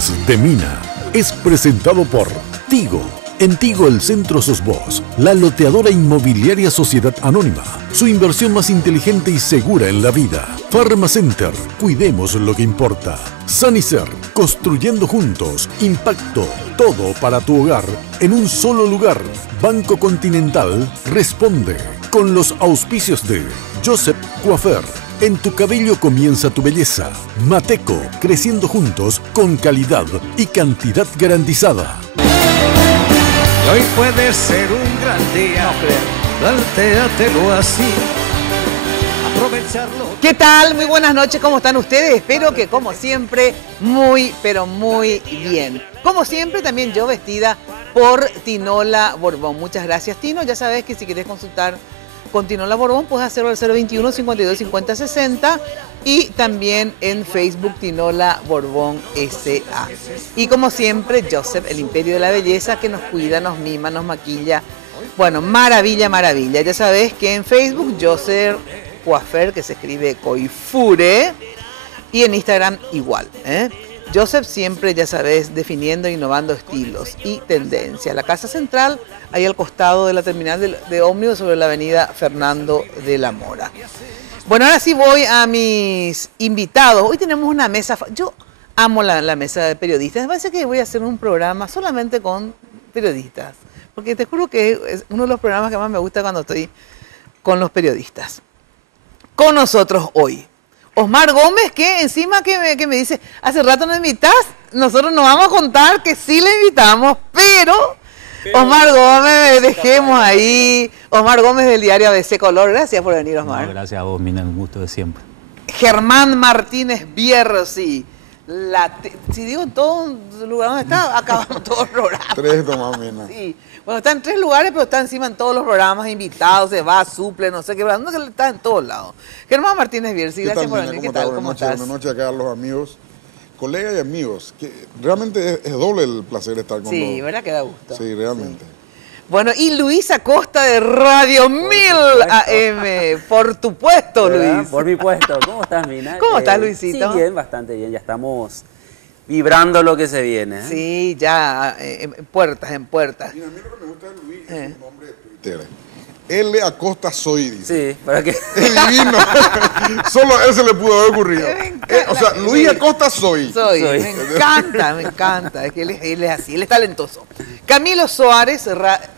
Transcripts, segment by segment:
Inmuebles de Mina es presentado por Tigo. En Tigo el centro sos vos, la loteadora inmobiliaria Sociedad Anónima. Su inversión más inteligente y segura en la vida. Pharmacenter, cuidemos lo que importa. Sanicer, construyendo juntos. Impacto, todo para tu hogar en un solo lugar. Banco Continental responde con los auspicios de Joseph Coiffeur. En tu cabello comienza tu belleza. Mateco, creciendo juntos con calidad y cantidad garantizada. Hoy puede ser un gran día, plantéatelo así, aprovecharlo. ¿Qué tal? Muy buenas noches, ¿cómo están ustedes? Espero que como siempre, muy, pero muy bien. Como siempre, también yo vestida por Tinola Borbón. Muchas gracias, Tino. Ya sabes que si quieres consultar con Tinola Borbón, puedes hacerlo al 021 52 50 60 y también en Facebook Tinola Borbón S.A. Y como siempre, Joseph, el imperio de la belleza, que nos cuida, nos mima, nos maquilla. Bueno, maravilla, maravilla. Ya sabes que en Facebook, Joseph Coiffeur, que se escribe Coifure, y en Instagram igual, Joseph siempre, ya sabes, definiendo e innovando estilos y tendencias. La casa central, ahí al costado de la terminal de ómnibus sobre la avenida Fernando de la Mora. Bueno, ahora sí voy a mis invitados. Hoy tenemos una mesa, yo amo la mesa de periodistas. Me parece que voy a hacer un programa solamente con periodistas, porque te juro que es uno de los programas que más me gusta cuando estoy con los periodistas. Con nosotros hoy Osmar Gómez, que encima que me dice, hace rato no invitas, nosotros nos vamos a contar que sí le invitamos, pero Osmar Gómez, dejemos ahí. Osmar Gómez del diario ABC Color, gracias por venir, Osmar. No, gracias a vos, Mina, un gusto de siempre. Germán Martínez Bierzi, si digo en todo lugar donde está, acabamos todos los programas. Tres nomás, Mina. Sí. Bueno, está en 3 lugares, pero está encima en todos los programas, invitados, se va, suple, no sé qué, no, está en todos lados. Germán Martínez Bierzi, gracias por venir. ¿Qué tal? ¿Cómo estás? Buenas noches acá a los amigos, colegas y amigos, que realmente es doble el placer estar con Sí, los... ¿verdad que da gusto? Sí, realmente. Sí. Bueno, y Luis Acosta de Radio 1000 AM, por tu puesto, Luis. Por mi puesto. ¿Cómo estás, Mina? ¿Cómo estás, Luisito? Sí, bien, bastante bien. Ya estamos vibrando lo que se viene. Sí, ya, en puertas. Mira, a mí lo que me gusta de Luis es su nombre de Twitter. L. Acosta Soy, dice. Sí, para que... Es divino. Solo a él se le pudo haber ocurrido. O sea, Luis Acosta Soy. Me encanta. Es que él es así, él es talentoso. Camilo Soares,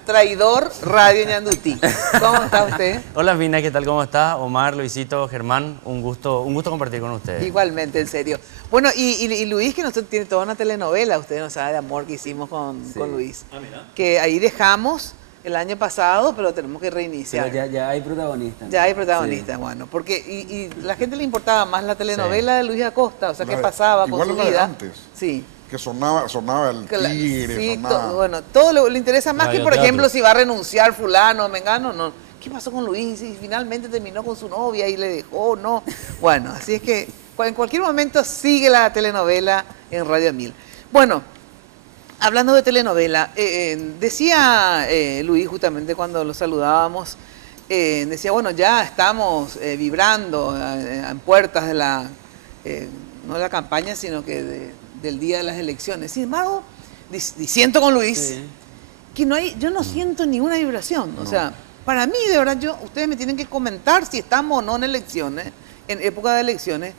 traidor Radio Ñandutí. ¿Cómo está usted? Hola, Mina, ¿qué tal? ¿Cómo está? Omar, Luisito, Germán, un gusto compartir con ustedes. Igualmente, en serio. Bueno, y Luis, que nosotros tiene toda una telenovela, usted no sabe, de amor que hicimos con Luis. Ah, mira. Que ahí dejamos el año pasado, pero tenemos que reiniciar. Pero ya hay protagonistas. Ya hay protagonistas, sí. Bueno, porque y la gente le importaba más la telenovela de Luis Acosta, o sea, qué pasaba con su vida. Antes. Sí. Que sonaba el tigre, sí, sonaba... bueno, todo le interesa más que, por ejemplo, si va a renunciar fulano, mengano, no. ¿Qué pasó con Luis? Y finalmente terminó con su novia y le dejó, no. Bueno, así es que en cualquier momento sigue la telenovela en Radio 1000. Bueno, hablando de telenovela, decía Luis justamente cuando lo saludábamos, decía, bueno, ya estamos vibrando en puertas de la, no de la campaña, sino que del día de las elecciones. Sin embargo, siento con Luis que yo no siento ninguna vibración. O sea, para mí, de verdad, ustedes me tienen que comentar si estamos o no en elecciones, en época de elecciones,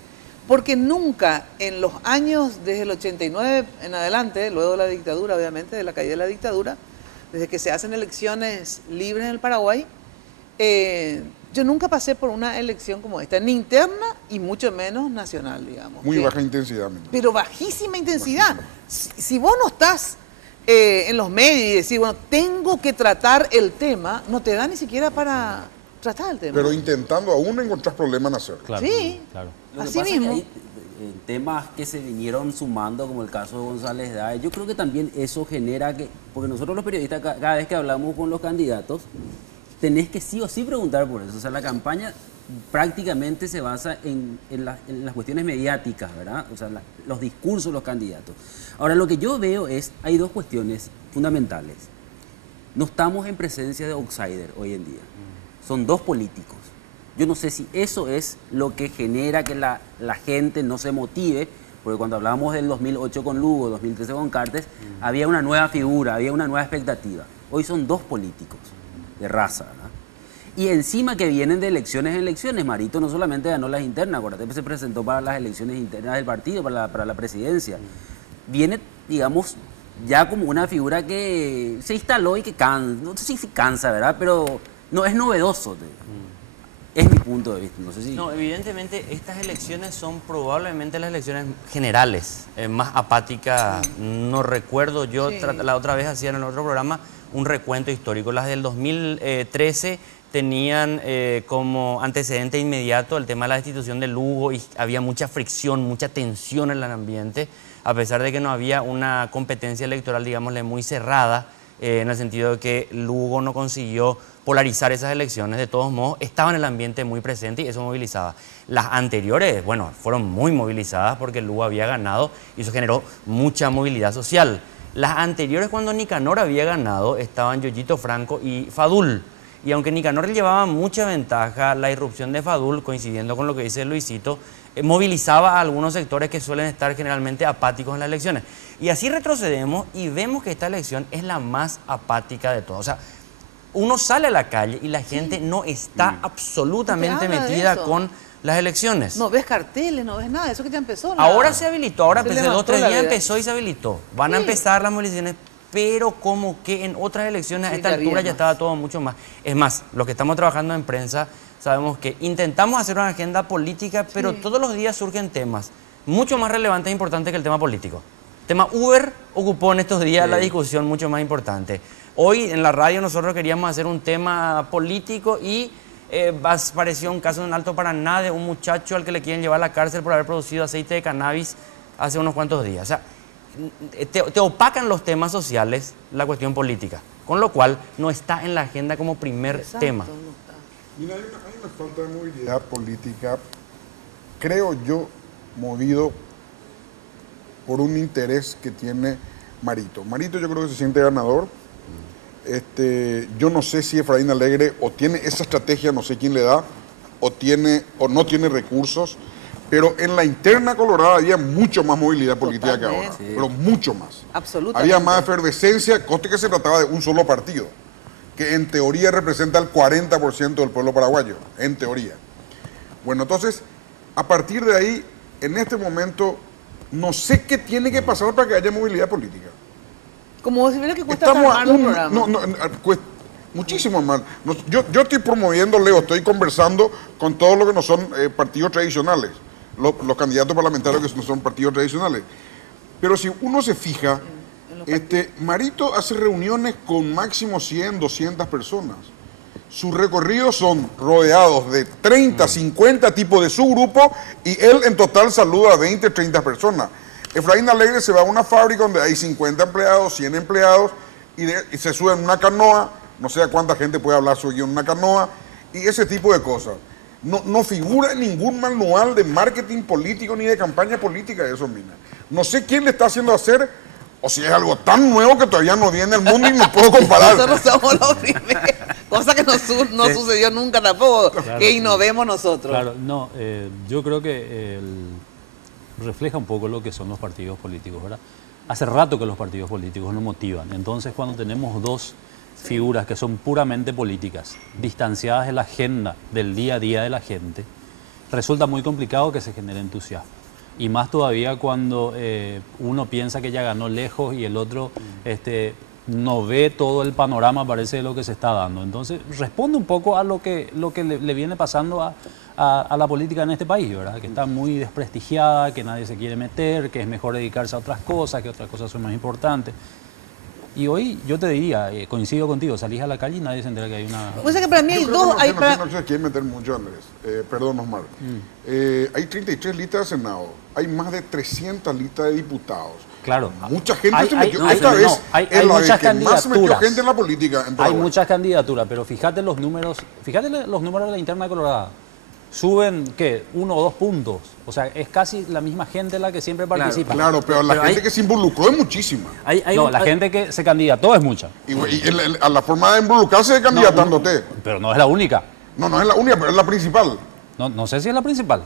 porque nunca en los años, desde el 89 en adelante, luego de la dictadura, obviamente, de la caída de la dictadura, desde que se hacen elecciones libres en el Paraguay, yo nunca pasé por una elección como esta, ni interna y mucho menos nacional, digamos. Muy baja intensidad. Pero bajísima intensidad. Si vos no estás en los medios y decís, bueno, tengo que tratar el tema, no te da ni siquiera para tratar el tema. Pero intentando aún encontrar problemas en hacer. Claro, sí, claro. Así mismo. Es que hay temas que se vinieron sumando, como el caso de González Dae, yo creo que también eso genera que, porque nosotros los periodistas, cada vez que hablamos con los candidatos, tenés que sí o sí preguntar por eso. O sea, la campaña prácticamente se basa en las cuestiones mediáticas, ¿verdad? O sea, los discursos de los candidatos. Ahora, lo que yo veo hay dos cuestiones fundamentales. No estamos en presencia de outsider hoy en día. Son dos políticos. Yo no sé si eso es lo que genera que la gente no se motive Porque cuando hablábamos del 2008 con Lugo, 2013 con Cartes, había una nueva figura, había una nueva expectativa. Hoy son dos políticos de raza, ¿verdad? Y encima que vienen de elecciones en elecciones. Marito no solamente ganó las internas, acuérdate que se presentó para las elecciones internas del partido, para la presidencia. Viene, digamos, ya como una figura que se instaló y que cansa, no sé si cansa, ¿verdad? Pero no es novedoso, es mi punto de vista. No sé si... No, evidentemente estas elecciones son probablemente las elecciones generales, más apáticas. No recuerdo, yo la otra vez hacía en el otro programa un recuento histórico. Las del 2013 tenían como antecedente inmediato el tema de la destitución de Lugo y había mucha fricción, mucha tensión en el ambiente, a pesar de que no había una competencia electoral, digámosle, muy cerrada, en el sentido de que Lugo no consiguió polarizar esas elecciones. De todos modos, estaba en el ambiente muy presente y eso movilizaba. Las anteriores, bueno, fueron muy movilizadas porque Lugo había ganado y eso generó mucha movilidad social. Las anteriores, cuando Nicanor había ganado, estaban Yoyito Franco y Fadul. Y aunque Nicanor llevaba mucha ventaja, la irrupción de Fadul, coincidiendo con lo que dice Luisito, movilizaba a algunos sectores que suelen estar generalmente apáticos en las elecciones. Y así retrocedemos y vemos que esta elección es la más apática de todas. O sea, uno sale a la calle y la gente no está absolutamente metida con las elecciones. No ves carteles, no ves nada, eso que ya empezó. Ahora se habilitó, ahora empezó 2 o 3 días, empezó y se habilitó. Van a empezar las movilizaciones, pero como que en otras elecciones a esta altura ya estaba todo mucho más. Es más, los que estamos trabajando en prensa sabemos que intentamos hacer una agenda política, pero todos los días surgen temas mucho más relevantes e importantes que el tema político. El tema Uber ocupó en estos días la discusión mucho más importante. Hoy en la radio nosotros queríamos hacer un tema político y apareció un caso en Alto Paraná de un muchacho al que le quieren llevar a la cárcel por haber producido aceite de cannabis hace unos cuantos días. O sea, te opacan los temas sociales la cuestión política, con lo cual no está en la agenda como primer tema. Mira, hay una falta de movilidad política, creo yo, movido por un interés que tiene Marito. Marito yo creo que se siente ganador. Yo no sé si Efraín Alegre o tiene esa estrategia, no sé quién le da, o no tiene recursos, pero en la interna colorada había mucho más movilidad política que ahora, pero mucho más. Absolutamente. Había más efervescencia, coste que se trataba de un solo partido, que en teoría representa el 40% del pueblo paraguayo, en teoría. Bueno, entonces, a partir de ahí, en este momento, no sé qué tiene que pasar para que haya movilidad política. Como si hubiera que cuesta armar un programa. Muchísimo más. Yo estoy promoviendo, Leo, estoy conversando con todos los que no son partidos tradicionales, los candidatos parlamentarios que no son partidos tradicionales. Pero si uno se fija, Marito hace reuniones con máximo 100, 200 personas. Sus recorridos son rodeados de 30, 50 tipos de su grupo y él en total saluda a 20, 30 personas. Efraín Alegre se va a una fábrica donde hay 50 empleados, 100 empleados y se sube en una canoa, no sé a cuánta gente puede hablar subido en una canoa y ese tipo de cosas. No figura en ningún manual de marketing político ni de campaña política de eso, Mina. No sé quién le está haciendo hacer o si es algo tan nuevo que todavía no viene al mundo y no puedo comparar. Nosotros somos los primeros, cosa que no sucedió nunca tampoco, claro, que innovemos nosotros. Claro, no, yo creo que refleja un poco lo que son los partidos políticos, ¿verdad? Hace rato que los partidos políticos nos motivan, entonces cuando tenemos dos figuras que son puramente políticas, distanciadas de la agenda del día a día de la gente, resulta muy complicado que se genere entusiasmo. Y más todavía cuando uno piensa que ya ganó lejos y el otro no ve todo el panorama, parece, de lo que se está dando. Entonces responde un poco a lo que le viene pasando a la política en este país, ¿verdad? Que está muy desprestigiada, que nadie se quiere meter, que es mejor dedicarse a otras cosas, que otras cosas son más importantes. Y hoy yo te diría, coincido contigo, salís a la calle y nadie se entera que hay una... O sea que para mí hay dos... No se quiere meter mucho, Andrés. Perdón, Osmar. Hay 33 listas de Senado. Hay más de 300 listas de diputados. Claro. Mucha gente se metió. Esta vez hay muchas candidaturas. Más se metió gente en la política en Paraguay. Hay muchas candidaturas, pero fíjate los números de la interna colorada. Suben, ¿qué? 1 o 2 puntos. O sea, es casi la misma gente la que siempre participa. Claro, pero la gente que se involucró es muchísima. La gente que se candidató es mucha. Y a la forma de involucrarse es candidatándote. Pero no es la única. No es la única, pero es la principal. No sé si es la principal.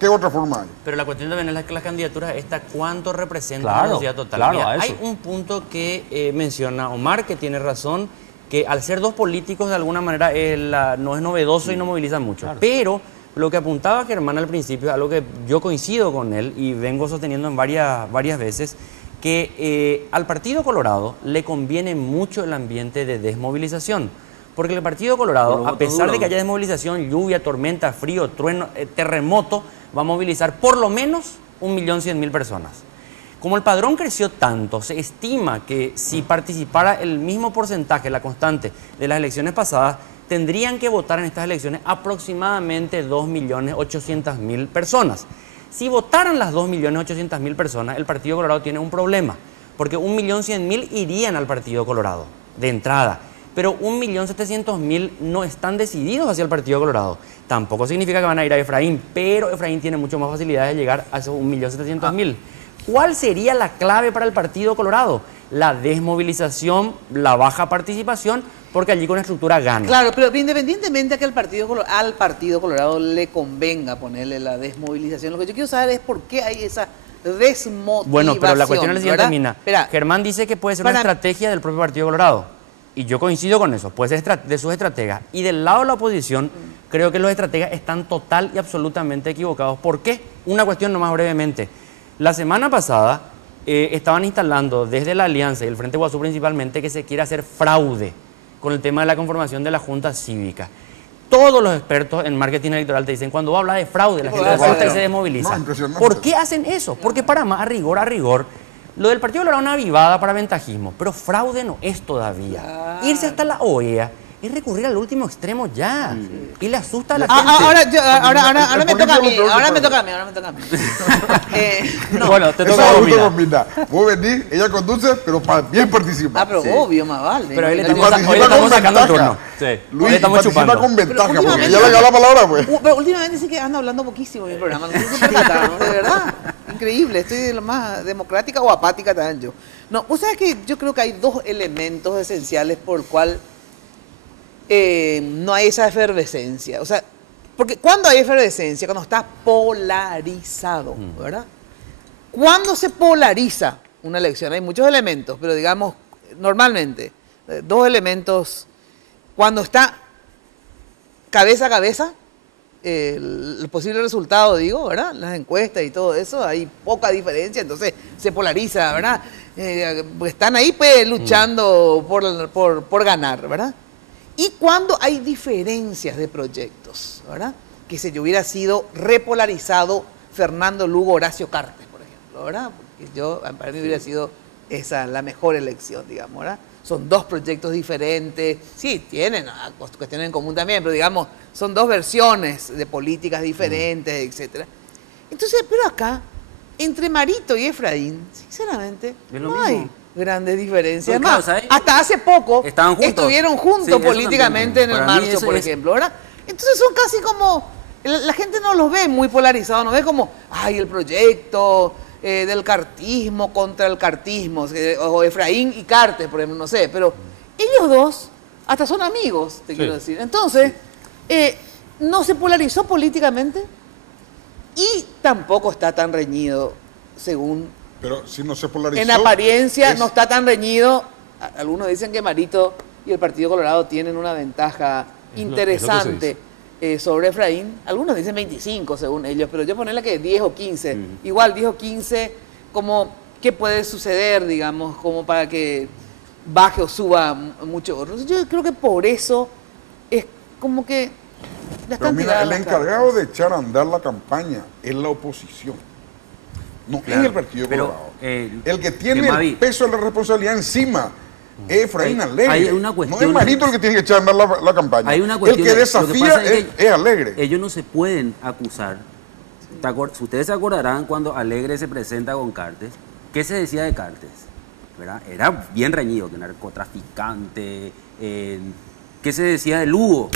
¿Qué otra forma hay? Pero la cuestión también es que las candidaturas ¿cuánto representan la Claro, sociedad total? claro, Mira, a eso. hay un punto que menciona Omar, que tiene razón, que al ser dos políticos de alguna manera no es novedoso y no moviliza mucho. Claro. Pero lo que apuntaba Germán al principio es algo que yo coincido con él y vengo sosteniendo en varias veces, que al Partido Colorado le conviene mucho el ambiente de desmovilización. Porque el Partido Colorado, a pesar de que haya desmovilización, lluvia, tormenta, frío, trueno, terremoto, va a movilizar por lo menos 1.100.000 personas. Como el padrón creció tanto, se estima que si participara el mismo porcentaje, la constante, de las elecciones pasadas, tendrían que votar en estas elecciones aproximadamente 2.800.000 personas. Si votaran las 2.800.000 personas, el Partido Colorado tiene un problema, porque 1.100.000 irían al Partido Colorado, de entrada. Pero 1.700.000 no están decididos hacia el Partido Colorado. Tampoco significa que van a ir a Efraín, pero Efraín tiene mucho más facilidades de llegar a esos 1.700.000. ¿Cuál sería la clave para el Partido Colorado? La desmovilización, la baja participación, porque allí con estructura gana. Claro, pero independientemente de que al Partido Colorado le convenga ponerle la desmovilización, lo que yo quiero saber es por qué hay esa desmotivación. Bueno, pero la cuestión es la siguiente, Mina. Espera, Germán dice que puede ser una estrategia del propio Partido Colorado. Y yo coincido con eso, puede ser de sus estrategas. Y del lado de la oposición, creo que los estrategas están total y absolutamente equivocados. ¿Por qué? Una cuestión nomás brevemente. La semana pasada estaban instalando desde la Alianza y el Frente Guasú principalmente que se quiere hacer fraude con el tema de la conformación de la Junta Cívica. Todos los expertos en marketing electoral te dicen, cuando habla de fraude, la gente asusta y se desmoviliza. No, ¿Por qué hacen eso? Porque para más, a rigor, lo del Partido Colorado es una avivada para ventajismo, pero fraude no es todavía. Claro. Irse hasta la OEA es recurrir al último extremo ya. Y le asusta a la gente. Ahora me toca a mí, ahora me toca a mí. No. Bueno, te Eso toca a me vos, gusta Mina. con Mina. Vos venís, ella conduce, pero bien participa. Pero obvio, más vale. Pero hoy le Y estamos participa con sacando el ventaja. turno. Sí. Hoy Luis, le estamos participa chupando. con ventaja, Pero porque últimamente- ella le da la palabra, pues. Pero últimamente sí que anda hablando poquísimo en mi programa. No sé si percataron, de verdad. Increíble, estoy de lo más democrática o apática también yo. No, vos sabés que yo creo que hay dos elementos esenciales por el cual no hay esa efervescencia. O sea, porque cuando hay efervescencia, cuando está polarizado, ¿verdad? Cuando se polariza una elección, hay muchos elementos, pero digamos, normalmente, dos elementos, cuando está cabeza a cabeza, el posible resultado, digo, ¿verdad? Las encuestas y todo eso, hay poca diferencia, entonces se polariza, ¿verdad? Pues están ahí pues, luchando por ganar, ¿verdad? Y cuando hay diferencias de proyectos, ¿verdad? Que si yo hubiera sido repolarizado Fernando Lugo Horacio Cartes, por ejemplo, ¿verdad? Porque para mí hubiera sido esa la mejor elección, digamos, ¿verdad? Son dos proyectos diferentes, sí, tienen cuestiones en común también, pero digamos, son dos versiones de políticas diferentes, etcétera. Entonces, pero acá, entre Marito y Efraín, sinceramente, Es lo no mismo. hay grandes diferencias. Porque, claro, Además, ¿sabes? hasta hace poco Estaban juntos. estuvieron juntos Sí, eso políticamente también. en el Para mí marzo, eso por es- ejemplo, ¿verdad? Entonces son casi como, la gente no los ve muy polarizados, no ve como, ay, el proyecto del cartismo contra el cartismo, o Efraín y Cartes, por ejemplo, no sé, pero ellos dos hasta son amigos, te quiero decir. Entonces, no se polarizó políticamente y tampoco está tan reñido, según Pero si no se polarizó. en apariencia es- no está tan reñido. Algunos dicen que Marito y el Partido Colorado tienen una ventaja interesante sobre Efraín. Algunos dicen 25 según ellos, pero yo ponerle que 10 o 15. Igual 10 o 15, como qué puede suceder, digamos, como para que baje o suba mucho otro. Yo creo que por eso es como que ya Pero están mira, tiradas el las encargado cartas. de echar a andar la campaña es la oposición. No es Claro, el Partido pero, Colorado. el El que tiene Mavi, el peso de la responsabilidad encima es Efraín Hay- Alegre. hay una No cuestión- es Marito el que tiene que echar a andar la campaña. Hay una el cuestión que de- lo que desafía pasa es que es Alegre. ellos no se pueden acusar. Ustedes se acordarán cuando Alegre se presenta con Cartes. ¿Qué se decía de Cartes? ¿Verdad? Era bien reñido, que narcotraficante. ¿Qué se decía de Lugo?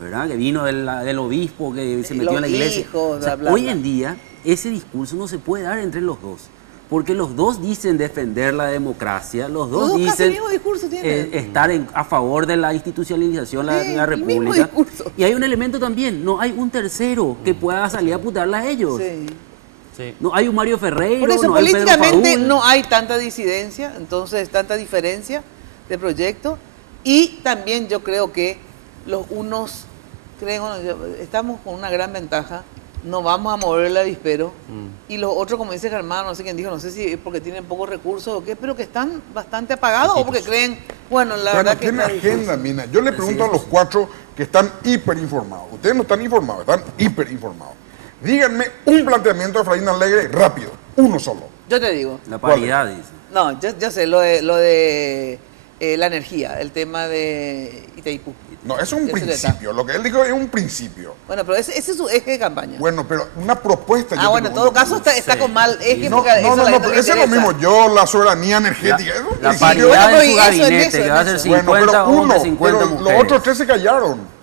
¿Verdad? Que vino del obispo, que se metió en la iglesia. hijos, O sea, bla, bla, hoy bla. en día ese discurso no se puede dar entre los dos. Porque los dos dicen defender la democracia, los dos casi dicen el mismo discurso tienen. estar a favor de la institucionalización de Sí, la el mismo República. discurso. Y hay un elemento también, no hay un tercero que pueda salir a putarla a ellos. Sí. Sí. No hay un Mario Ferreiro, Por eso no hay Pedro políticamente Paul. no hay tanta disidencia, entonces tanta diferencia de proyecto. Y también yo creo que los unos creen, bueno, estamos con una gran ventaja, no vamos a mover el avispero. Y los otros, como dice Germán, no sé quién dijo, no sé si es porque tienen pocos recursos o qué, pero que están bastante apagados o porque creen, bueno, la Bueno, verdad que tiene está difícil. agenda, Mina. Yo le pregunto a los cuatro que están hiperinformados. Ustedes no están informados, están hiperinformados. Díganme un planteamiento de Efraín Alegre rápido, uno solo. Yo te digo, La paridad, dice. no, yo sé lo de la energía, el tema de Itaipú. No, es un Ese principio. Lo que él dijo es un principio. Bueno, pero ese es su eje de campaña. Bueno, pero una propuesta. yo te bueno, en pregunto. todo caso está con mal eje No, porque eso no, a la no, gente pero le ese es lo interesa. mismo. Yo, la soberanía energética. es un La principio. paridad Bueno, en pero su eso, gabinete, en que va a ser eso. 50 Bueno, pero hombres, uno, 50 pero mujeres. los otros tres se callaron.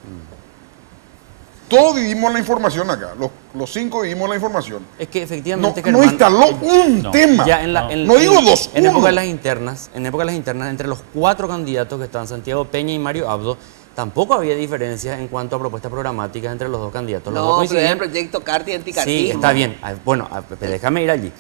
Todos vivimos la información acá. Los cinco vivimos la información. Es que No, efectivamente, no Germán, instaló un no, tema. ya no digo dos, en época uno. de las internas, entre los 4 candidatos que estaban, Santiago Peña y Mario Abdo, tampoco había diferencias en cuanto a propuestas programáticas entre los dos candidatos. Los dos No, pero era el coincidían. proyecto Carti anticartismo. Sí, está bien. Bueno, déjame ir allí.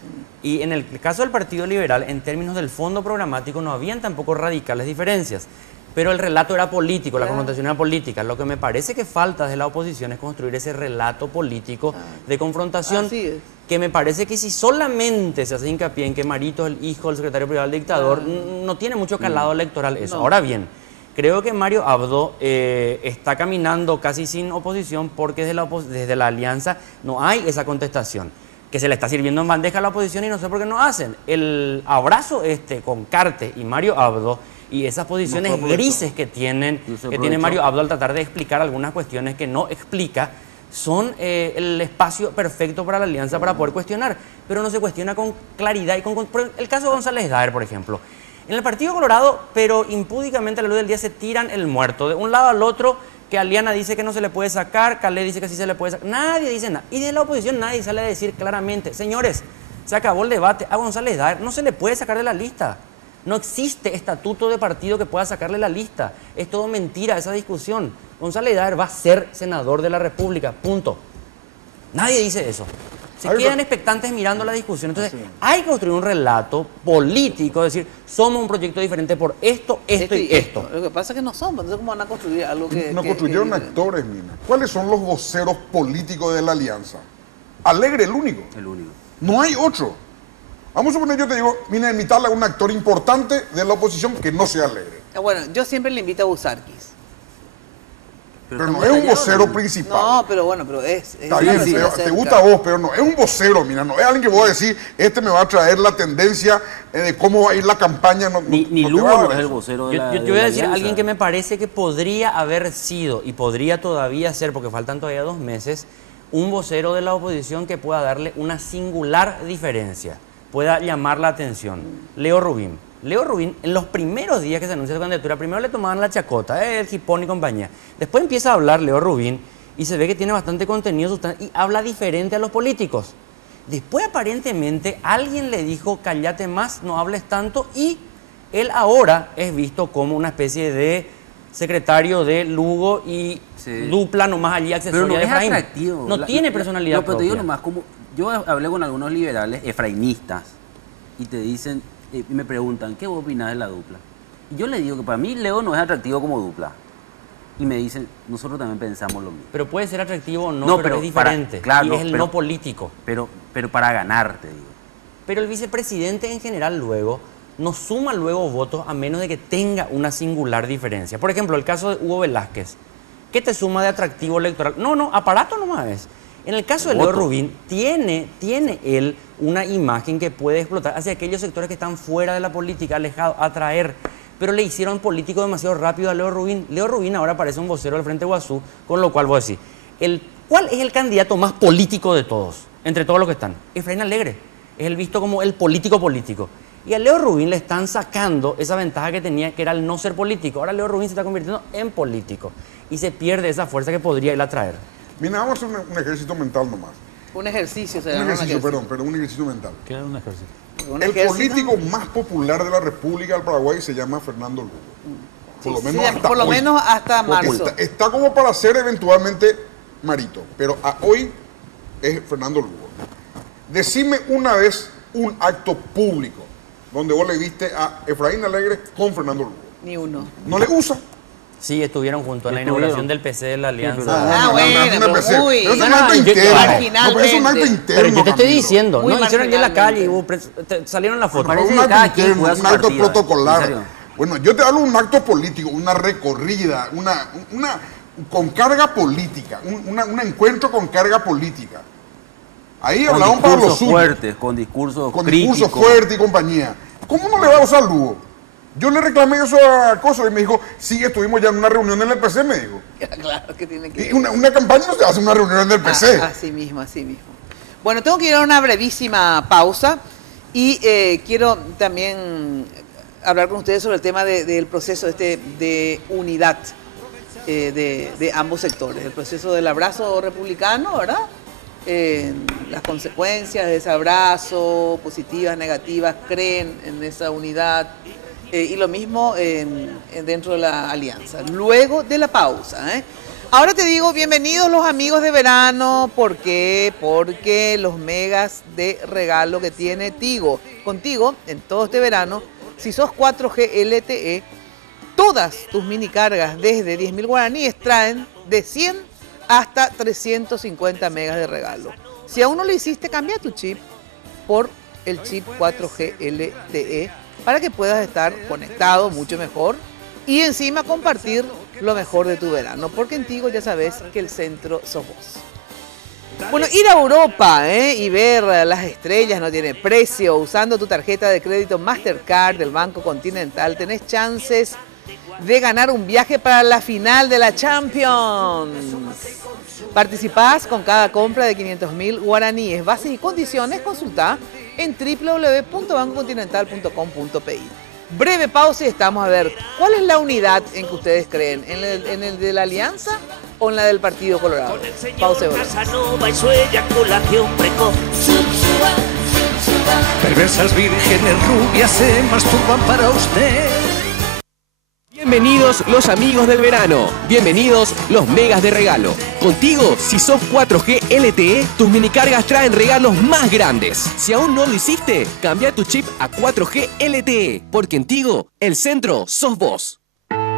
Y en el caso del Partido Liberal, en términos del fondo programático, no habían tampoco radicales diferencias. Pero el relato era político, la confrontación era política. Lo que me parece que falta desde la oposición es construir ese relato político de confrontación. Así es. Que me parece que si solamente se hace hincapié en que Marito es el hijo del secretario privado del dictador, no tiene mucho calado electoral eso. No. Ahora bien, creo que Mario Abdo está caminando casi sin oposición porque desde la alianza no hay esa contestación, que se le está sirviendo en bandeja a la oposición y no sé por qué no hacen. El abrazo con Carte y Mario Abdo y esas posiciones No fue grises que tiene aprovechó. Mario Abdo al tratar de explicar algunas cuestiones que no explica, son el espacio perfecto para la alianza para poder cuestionar, pero no se cuestiona con claridad y por el caso de González Daer, por ejemplo. En el Partido Colorado, pero impúdicamente a la luz del día se tiran el muerto de un lado al otro, que Aliana dice que no se le puede sacar, Calé dice que sí se le puede sacar, nadie dice nada. Y de la oposición nadie sale a decir claramente, señores, se acabó el debate, a González Daer no se le puede sacar de la lista. No existe estatuto de partido que pueda sacarle la lista. Es todo mentira esa discusión. González Daer va a ser senador de la República, punto. Nadie dice eso. Se quedan expectantes mirando la discusión. Entonces, hay que construir un relato político, decir, somos un proyecto diferente por esto, esto y esto. Lo que pasa es que no somos, entonces ¿cómo van a construir algo que... No que- construyeron que- actores, Mina. ¿Cuáles son los voceros políticos de la alianza? Alegre, el único. El único. No hay otro. Vamos a suponer, yo te digo, Mina, invitarle a un actor importante de la oposición que no sea Alegre. Bueno, yo siempre le invito a Busarquis. Pero no estamos es un callados, vocero ¿no? principal. No, pero bueno, pero es Está una bien, persona te cerca. gusta a vos, pero no es un vocero, mira, no es alguien que vos decís, este me va a traer la tendencia de cómo va a ir la campaña. No, Ni no te Lugo va a dar no es el eso. vocero de la Yo de voy a la decir a alianza. alguien que me parece que podría haber sido y podría todavía ser, porque faltan todavía 2 meses, un vocero de la oposición que pueda darle una singular diferencia, pueda llamar la atención. Leo Rubín. Leo Rubín, en los primeros días que se anuncia su candidatura, primero le tomaban la chacota, el Gipón y compañía. Después empieza a hablar Leo Rubín y se ve que tiene bastante contenido y habla diferente a los políticos. Después, aparentemente, alguien le dijo, cállate más, no hables tanto, y él ahora es visto como una especie de secretario de Lugo y Sí. dupla nomás allí accesoria Pero no de es Efraín. atractivo. No tiene personalidad No, pero te digo propia. nomás, como yo hablé con algunos liberales efrainistas y te dicen, y me preguntan, ¿qué vos opinás de la dupla? Y yo le digo que para mí Leo no es atractivo como dupla. Y me dicen, nosotros también pensamos lo mismo. Pero puede ser atractivo o no, No, pero pero es para- diferente. claro, y no, es el pero- no político. Pero para ganar, te digo. Pero el vicepresidente en general luego no suma luego votos a menos de que tenga una singular diferencia. Por ejemplo, el caso de Hugo Velázquez. ¿Qué te suma de atractivo electoral? No, aparato nomás es. En el caso de Leo Voto. Rubín, tiene él una imagen que puede explotar hacia aquellos sectores que están fuera de la política, alejados, atraer. Pero le hicieron político demasiado rápido a Leo Rubín. Leo Rubín ahora parece un vocero del Frente Guazú, con lo cual vos decís, ¿cuál es el candidato más político de todos, entre todos los que están? Efraín Alegre. Es el visto como el político. Y a Leo Rubín le están sacando esa ventaja que tenía, que era el no ser político. Ahora Leo Rubín se está convirtiendo en político y se pierde esa fuerza que podría él atraer. Mira, vamos a hacer un ejercicio mental nomás. Un ejercicio, se Un llama, ejercicio, perdón, pero un ejercicio mental. ¿Qué es un ejercicio? Un El ejército. político más popular de la República del Paraguay se llama Fernando Lugo. Por lo Sí, menos sí, hasta por lo hoy. menos hasta Porque marzo. está como para ser eventualmente Marito, pero a hoy es Fernando Lugo. Decime una vez un acto público donde vos le viste a Efraín Alegre con Fernando Lugo. Ni uno. No le usa. Sí, estuvieron juntos en la Estuvieron. inauguración del PC de la Alianza. Ah, bueno, no, pero PC. muy Pero es un acto interno. marginalmente. No, pero es un acto interno. Pero yo te estoy Camilo. diciendo, Muy no, hicieron ya en la calle y marginalmente. salieron las fotos. Parece Un que acto cada quien interno, juega su un acto partido, en protocolar. serio. Bueno, yo te hablo de un acto político, una recorrida, una con carga política, un encuentro con carga política. Ahí Con hablaban para los discursos suyos, fuertes, con discursos con críticos. discurso fuerte y compañía. ¿Cómo no le va a usar Lugo? Yo le reclamé eso a Coso y me dijo, sí, estuvimos ya en una reunión en el PC, me dijo. Claro que tiene que Y una campaña no se hace en una reunión en el PC. Así mismo, así mismo. Bueno, tengo que ir a una brevísima pausa y quiero también hablar con ustedes sobre el tema del proceso de unidad de ambos sectores, el proceso del abrazo republicano, ¿verdad? Las consecuencias de ese abrazo, positivas, negativas, creen en esa unidad y lo mismo dentro de la alianza. Luego de la pausa, ¿eh? Ahora te digo, bienvenidos los amigos de verano. ¿Por qué? Porque los megas de regalo que tiene Tigo. Contigo, en todo este verano, si sos 4G LTE, todas tus mini cargas desde 10.000 guaraníes traen de 100 hasta 350 megas de regalo. Si aún no lo hiciste, cambia tu chip por el chip 4G LTE para que puedas estar conectado mucho mejor y encima compartir lo mejor de tu verano, porque en Tigo ya sabes que el centro sos vos. Bueno, ir a Europa y ver las estrellas no tiene precio. Usando tu tarjeta de crédito Mastercard del Banco Continental tenés chances de ganar un viaje para la final de la Champions. Participás con cada compra de 500.000 guaraníes. Bases y condiciones consultá en www.bancocontinental.com.pi. Breve pausa y estamos a ver cuál es la unidad en que ustedes creen, en el de la Alianza o en la del Partido Colorado. Pausa y volvemos. Casanova y su eyaculación precoz. Perversas vírgenes rubias se masturban para usted. Bienvenidos los amigos del verano, bienvenidos los megas de regalo. Contigo, si sos 4G LTE, tus minicargas traen regalos más grandes. Si aún no lo hiciste, cambia tu chip a 4G LTE, porque en Tigo, el centro sos vos.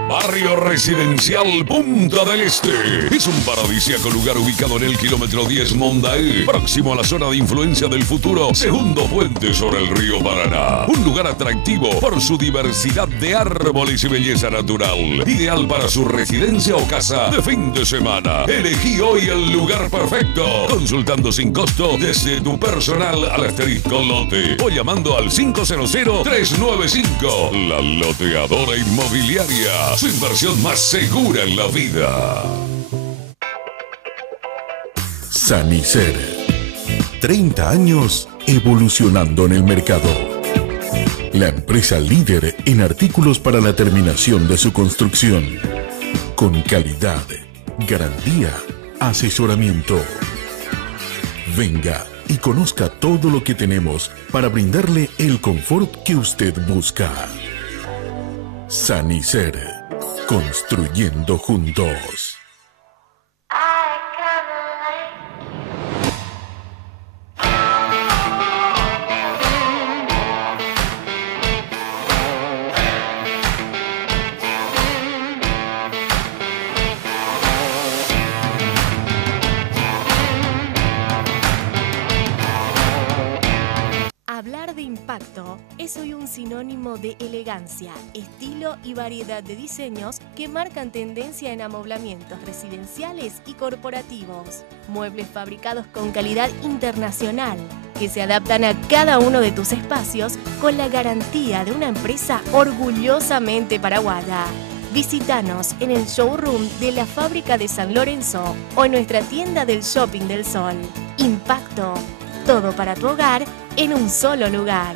Barrio Residencial Punta del Este. Es un paradisíaco lugar ubicado en el kilómetro 10 Mondaí, próximo a la zona de influencia del futuro segundo puente sobre el río Paraná. Un lugar atractivo por su diversidad de árboles y belleza natural. Ideal para su residencia o casa de fin de semana. Elegí hoy el lugar perfecto. Consultando sin costo desde tu personal al asterisco lote o llamando al 500-395. La Loteadora Inmobiliaria. Su inversión más segura en la vida. Sanicer. 30 años evolucionando en el mercado. La empresa líder en artículos para la terminación de su construcción. Con calidad, garantía, asesoramiento. Venga y conozca todo lo que tenemos para brindarle el confort que usted busca. Sanicer. Construyendo juntos. Hablar de impacto es hoy un sinónimo de elegancia, estilo y variedad de diseños que marcan tendencia en amoblamientos residenciales y corporativos. Muebles fabricados con calidad internacional que se adaptan a cada uno de tus espacios con la garantía de una empresa orgullosamente paraguaya. Visítanos en el showroom de la fábrica de San Lorenzo o en nuestra tienda del Shopping del Sol. Impacto. Todo para tu hogar en un solo lugar.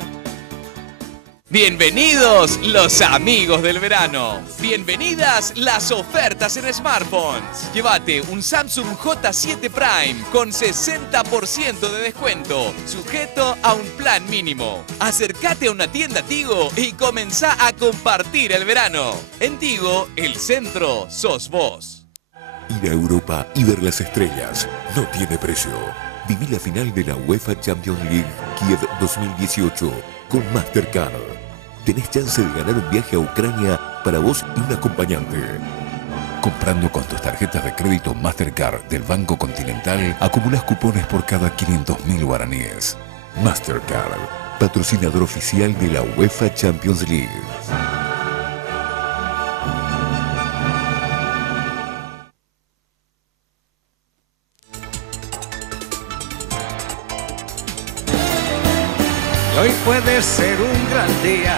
Bienvenidos los amigos del verano. Bienvenidas las ofertas en smartphones. Llévate un Samsung J7 Prime con 60% de descuento, sujeto a un plan mínimo. Acércate a una tienda Tigo y comenzá a compartir el verano. En Tigo, el centro sos vos. Ir a Europa y ver las estrellas no tiene precio. Viví la final de la UEFA Champions League Kiev 2018 con Mastercard. Tenés chance de ganar un viaje a Ucrania para vos y un acompañante. Comprando con tus tarjetas de crédito Mastercard del Banco Continental, acumulas cupones por cada 500.000 guaraníes. Mastercard, patrocinador oficial de la UEFA Champions League. Hoy puede ser un gran día,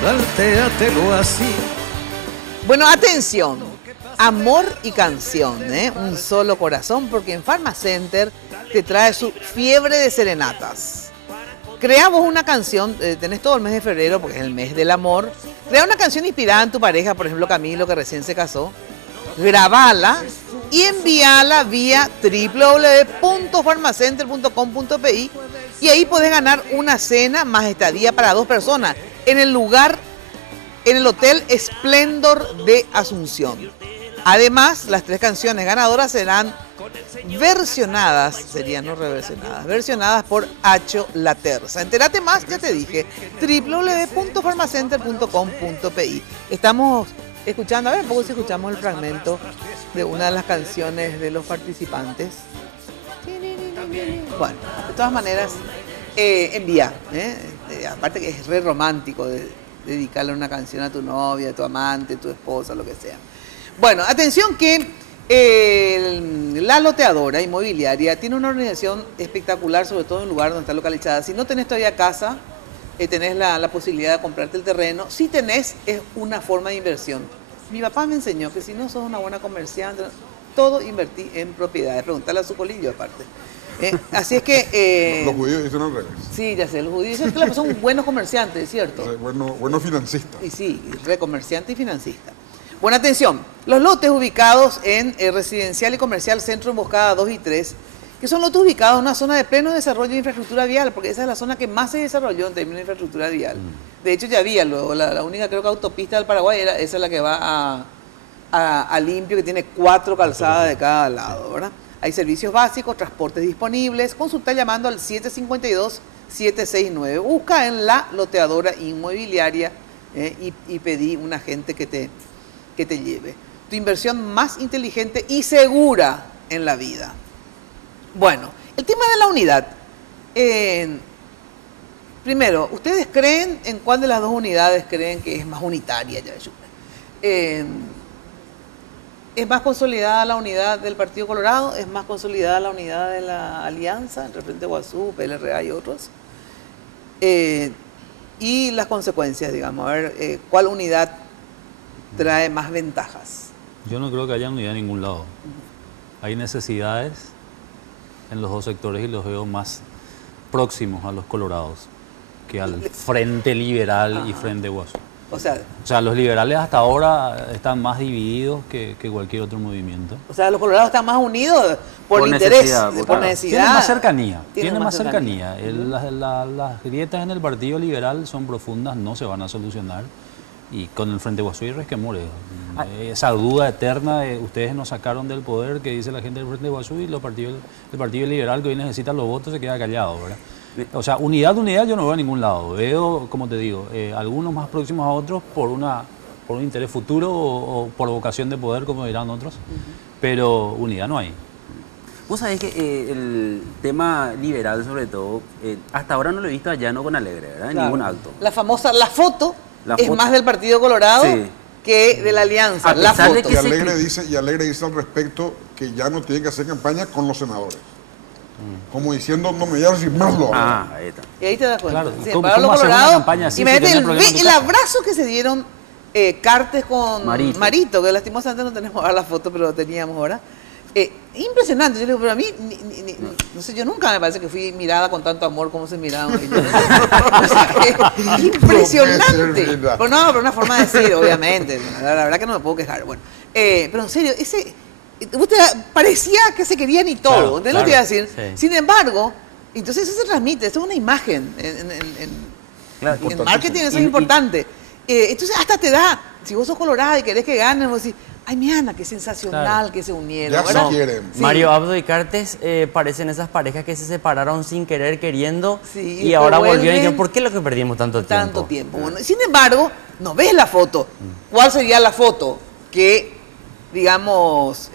plantéatelo así. Bueno, atención, amor y canción, un solo corazón, porque en Pharmacenter te trae su fiebre de serenatas. Crea vos una canción, tenés todo el mes de febrero, porque es el mes del amor. Crea una canción inspirada en tu pareja, por ejemplo Camilo, que recién se casó. Grabala y envíala vía www.pharmacenter.com.pi y ahí podés ganar una cena más estadía para 2 personas en el Hotel Splendor de Asunción. Además, las 3 canciones ganadoras serán versionadas, serían no reversionadas, versionadas por Acho La Terza. Entérate más, ya te dije, www.pharmacenter.com.pi. Estamos escuchando, a ver, poco si escuchamos el fragmento de una de las canciones de los participantes. Bueno, de todas maneras, envía, aparte que es re romántico dedicarle una canción a tu novia, a tu amante, a tu esposa, lo que sea. Bueno, atención que la loteadora inmobiliaria tiene una organización espectacular, sobre todo en el lugar donde está localizada. Si no tenés todavía casa, tenés la posibilidad de comprarte el terreno. Si tenés, es una forma de inversión. Mi papá me enseñó que si no sos una buena comerciante, todo invertí en propiedades. Preguntarle a su colillo aparte. Así es que... los judíos dicen al revés. Sí, ya sé, los judíos dicen que son buenos comerciantes, ¿es cierto? Buenos financistas. Y sí, recomerciante y financista. Buena atención, los lotes ubicados en Residencial y Comercial Centro Emboscada 2 y 3, que son lotes ubicados en una zona de pleno desarrollo de infraestructura vial, porque esa es la zona que más se desarrolló en términos de infraestructura vial. De hecho, ya había luego, la única creo que autopista del Paraguay, esa es la que va a Limpio, que tiene 4 calzadas de cada lado, ¿verdad? Hay servicios básicos, transportes disponibles. Consulta llamando al 752-769. Busca en la loteadora inmobiliaria y pedí un agente que te lleve. Tu inversión más inteligente y segura en la vida. Bueno, el tema de la unidad. Primero, ¿ustedes creen en cuál de las 2 unidades creen que es más unitaria? ¿Es más consolidada la unidad del Partido Colorado? ¿Es más consolidada la unidad de la Alianza entre Frente Guazú, PLRA y otros? Y las consecuencias, digamos, a ver, ¿cuál unidad trae más ventajas? Yo no creo que haya unidad en ningún lado. Hay necesidades en los 2 sectores y los veo más próximos a los colorados que al Frente Liberal y Frente Guazú. O sea, los liberales hasta ahora están más divididos que cualquier otro movimiento. O sea, los colorados están más unidos por interés, por necesidad. Tienen más cercanía. Tienen más cercanía. Las grietas en el Partido Liberal son profundas, no se van a solucionar. Y con el Frente Guazú y Resquemores, esa duda eterna de ustedes nos sacaron del poder que dice la gente del Frente Guazú y el Partido Liberal que hoy necesita los votos se queda callado, ¿verdad? O sea, unidad yo no veo a ningún lado. Veo, como te digo, algunos más próximos a otros por un interés futuro o por vocación de poder, como dirán otros, pero unidad no hay. Vos sabés que el tema liberal, sobre todo, hasta ahora no lo he visto allá, no con Alegre, ¿verdad? En ningún acto. La foto es más del Partido Colorado que de la Alianza. La foto. Y Alegre dice al respecto que ya no tiene que hacer campaña con los senadores. Como diciendo, no me llames sin más lo hago. Ahí está. Y ahí te das cuenta. Claro. Sí, ¿Cómo para los hacer una colorados, campaña así? Imagínate el abrazo que se dieron Cartes con Marito, que lastimosamente no tenemos ahora la foto, pero lo teníamos ahora. Impresionante, yo le digo, pero a mí, no sé, yo nunca me parece que fui mirada con tanto amor como se miraban ellos. O sea, impresionante. Pero no, pero una forma de decir, obviamente, la verdad que no me puedo quejar. Bueno, pero en serio, parecía que se querían y todo, claro, ¿entendés lo que iba a decir? Sí. Sin embargo, entonces eso se transmite, eso es una imagen. En marketing eso es importante. Entonces hasta te da, si vos sos colorada y querés que ganen, vos decís, ay, mi Ana, qué sensacional claro. que se unieron. Ya ¿verdad? se quieren. Sí. Mario Abdo y Cartes parecen esas parejas que se separaron sin querer, queriendo, Sí, y ahora vuelven. volvieron y dijeron, ¿por qué es lo que perdimos tanto tiempo? Tanto tiempo. Bueno, sin embargo, no ves la foto. ¿Cuál sería la foto que, digamos,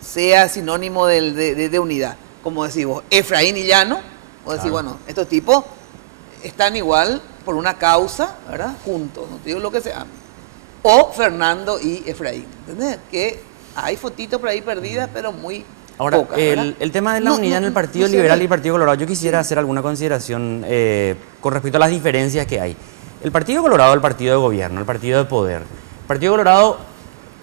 sea sinónimo de unidad? Como decís vos, Efraín y Llano, o decir, bueno, estos tipos están igual por una causa, ¿verdad? Juntos, no te digo lo que sea. O Fernando y Efraín, ¿entendés? Que hay fotitos por ahí perdidas, pero muy Ahora, pocas, ¿verdad? el tema de la unidad en el Partido no se Liberal ve. y el Partido Colorado, yo quisiera hacer alguna consideración con respecto a las diferencias que hay. El Partido Colorado es el partido de gobierno, el partido de poder. El Partido Colorado,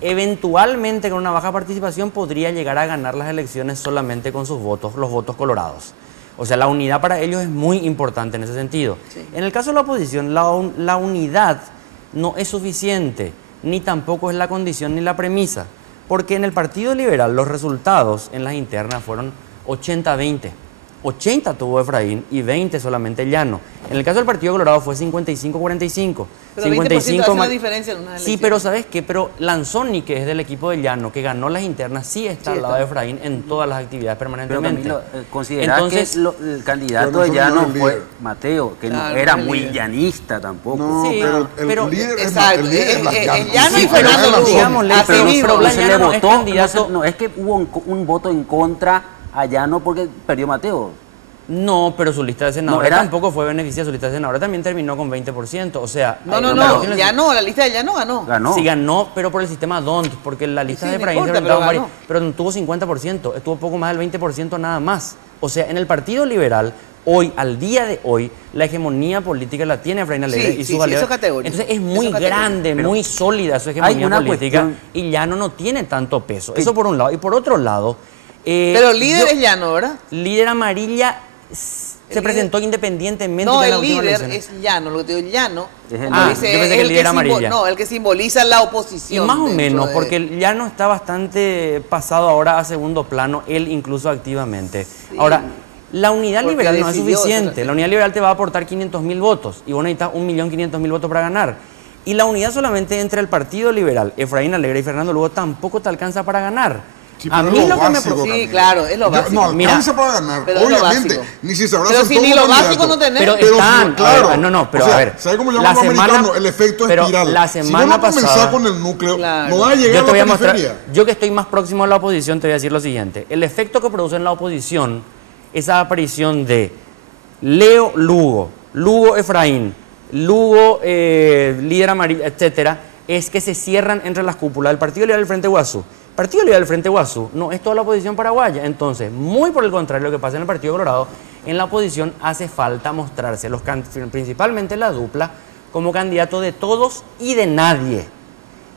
eventualmente con una baja participación, podría llegar a ganar las elecciones solamente con sus votos, los votos colorados. O sea, la unidad para ellos es muy importante en ese sentido. Sí. En el caso de la oposición, la unidad no es suficiente, ni tampoco es la condición ni la premisa, porque en el Partido Liberal los resultados en las internas fueron 80-20. 80 tuvo Efraín y 20 solamente Llano. En el caso del Partido Colorado fue 55-45. Pero 20% hace una diferencia en una Sí, elección. pero ¿sabes qué? Pero Lanzoni, que es del equipo de Llano, que ganó las internas, sí está al lado de Efraín en todas las actividades Pero permanentemente. Camilo, considerá Entonces, que el candidato Pero de Llano no es el fue líder. Mateo, que Claro, no era no es el muy líder. llanista tampoco. No, Sí, pero el líder es exacto, el líder es las llanas. Llano y Sí, Fernando pero es la Lugo. zona. digámosle, Así pero mismo, Blas se le Llano no es votó, candidato. no, es que hubo un voto en contra a Llano porque perdió Mateo. No, pero su lista de senadores No, era- tampoco fue beneficiada. Su lista de senadores también terminó con 20%. O sea, No, pero- Llano, la lista de Llano ganó. Ganó. Sí ganó, pero por el sistema DONT, porque la lista Sí, de no Efraín se importa, presentaron pero varias, ganó. pero no tuvo 50%, estuvo poco más del 20% nada más. O sea, en el Partido Liberal, hoy, al día de hoy, la hegemonía política la tiene Efraín Alegre Sí, y sí, sus aliados. eso es categórico. Entonces es muy Eso es categórico. grande, Pero muy sólida su hay hegemonía una política cuestión- y Llano no tiene tanto peso. Eso por un lado. Y por otro lado... Pero el líder es Llano, ¿verdad? Líder amarilla se líder- presentó independientemente No, de la el última líder elección. es Llano, lo que te digo, Llano. Es el cuando líder. dice, Yo pensé que el líder amarilla. No, el que simboliza la Y oposición. más o dentro menos, de- porque ya no está bastante pasado ahora a segundo plano, él incluso activamente. Ahora, la unidad Porque liberal no es decidió suficiente. eso. La unidad liberal te va a aportar 500.000 votos y vos necesitas 1.500.000 votos para ganar. Y la unidad solamente entre el Partido Liberal, Efraín Alegre y Fernando Lugo tampoco te alcanza para ganar. Sí, a pero mí es lo que me básico, preocupa... Sí, claro, es lo básico. No alcanza Mira, para ganar, pero es lo obviamente. básico. Ni si se abraza Pero el si todo ni lo candidato. básico no tenés. Pero sí, están, claro. no, pero O sea, a ver. ¿sabe cómo llaman la los semana- americanos? El efecto pero espiral. La Si semana vos no comenzás pasada, con el núcleo, Claro. no va a yo llegar te voy a a la mostrar, periferia. yo que estoy más próximo a la oposición, te voy a decir lo siguiente. El efecto que produce en la oposición esa aparición de Leo Lugo, Lugo Efraín, Lugo líder amarillo, etcétera, es que se cierran entre las cúpulas del Partido Liberal del Frente Guazú. El Partido Liberal del Frente Guazú no es toda la oposición paraguaya. Entonces, muy por el contrario, lo que pasa en el Partido Colorado, en la oposición hace falta mostrarse, principalmente la dupla, como candidato de todos y de nadie.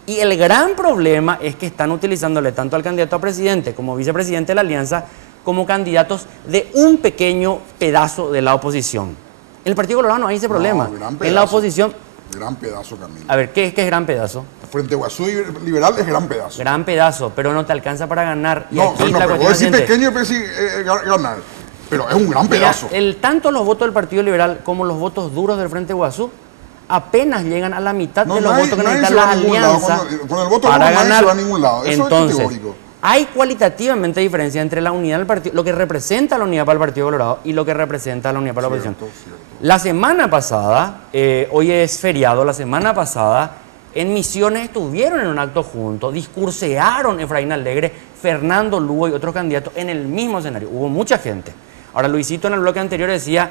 Y el gran problema es que están utilizándole tanto al candidato a presidente como vicepresidente de la alianza como candidatos de un pequeño pedazo de la oposición. En el Partido Colorado no hay ese problema. gran En la pedazo. oposición, Gran pedazo, Camilo. a ver, ¿qué es gran pedazo? Frente a Guazú y Liberal es gran pedazo. Gran pedazo, pero no te alcanza para ganar. Y No, aquí no, la pero cuestión vos es decís la siguiente. pequeño, pero sí ganar. Pero es un gran Mira, pedazo. tanto los votos del Partido Liberal como los votos duros del Frente Guazú apenas llegan a la mitad No, de los nadie- votos que nadie necesita se va la a ningún lado. alianza Con el voto para duro nadie ganar. se va a ningún lado. Eso es Entonces, categórico. hay cualitativamente diferencia entre la unidad del partido, lo que representa la unidad para el Partido Colorado y lo que representa la unidad para la oposición. La semana pasada, hoy es feriado, la semana pasada, en Misiones estuvieron en un acto juntos, discursearon Efraín Alegre, Fernando Lugo y otros candidatos en el mismo escenario. Hubo mucha gente. Ahora, Luisito en el bloque anterior decía,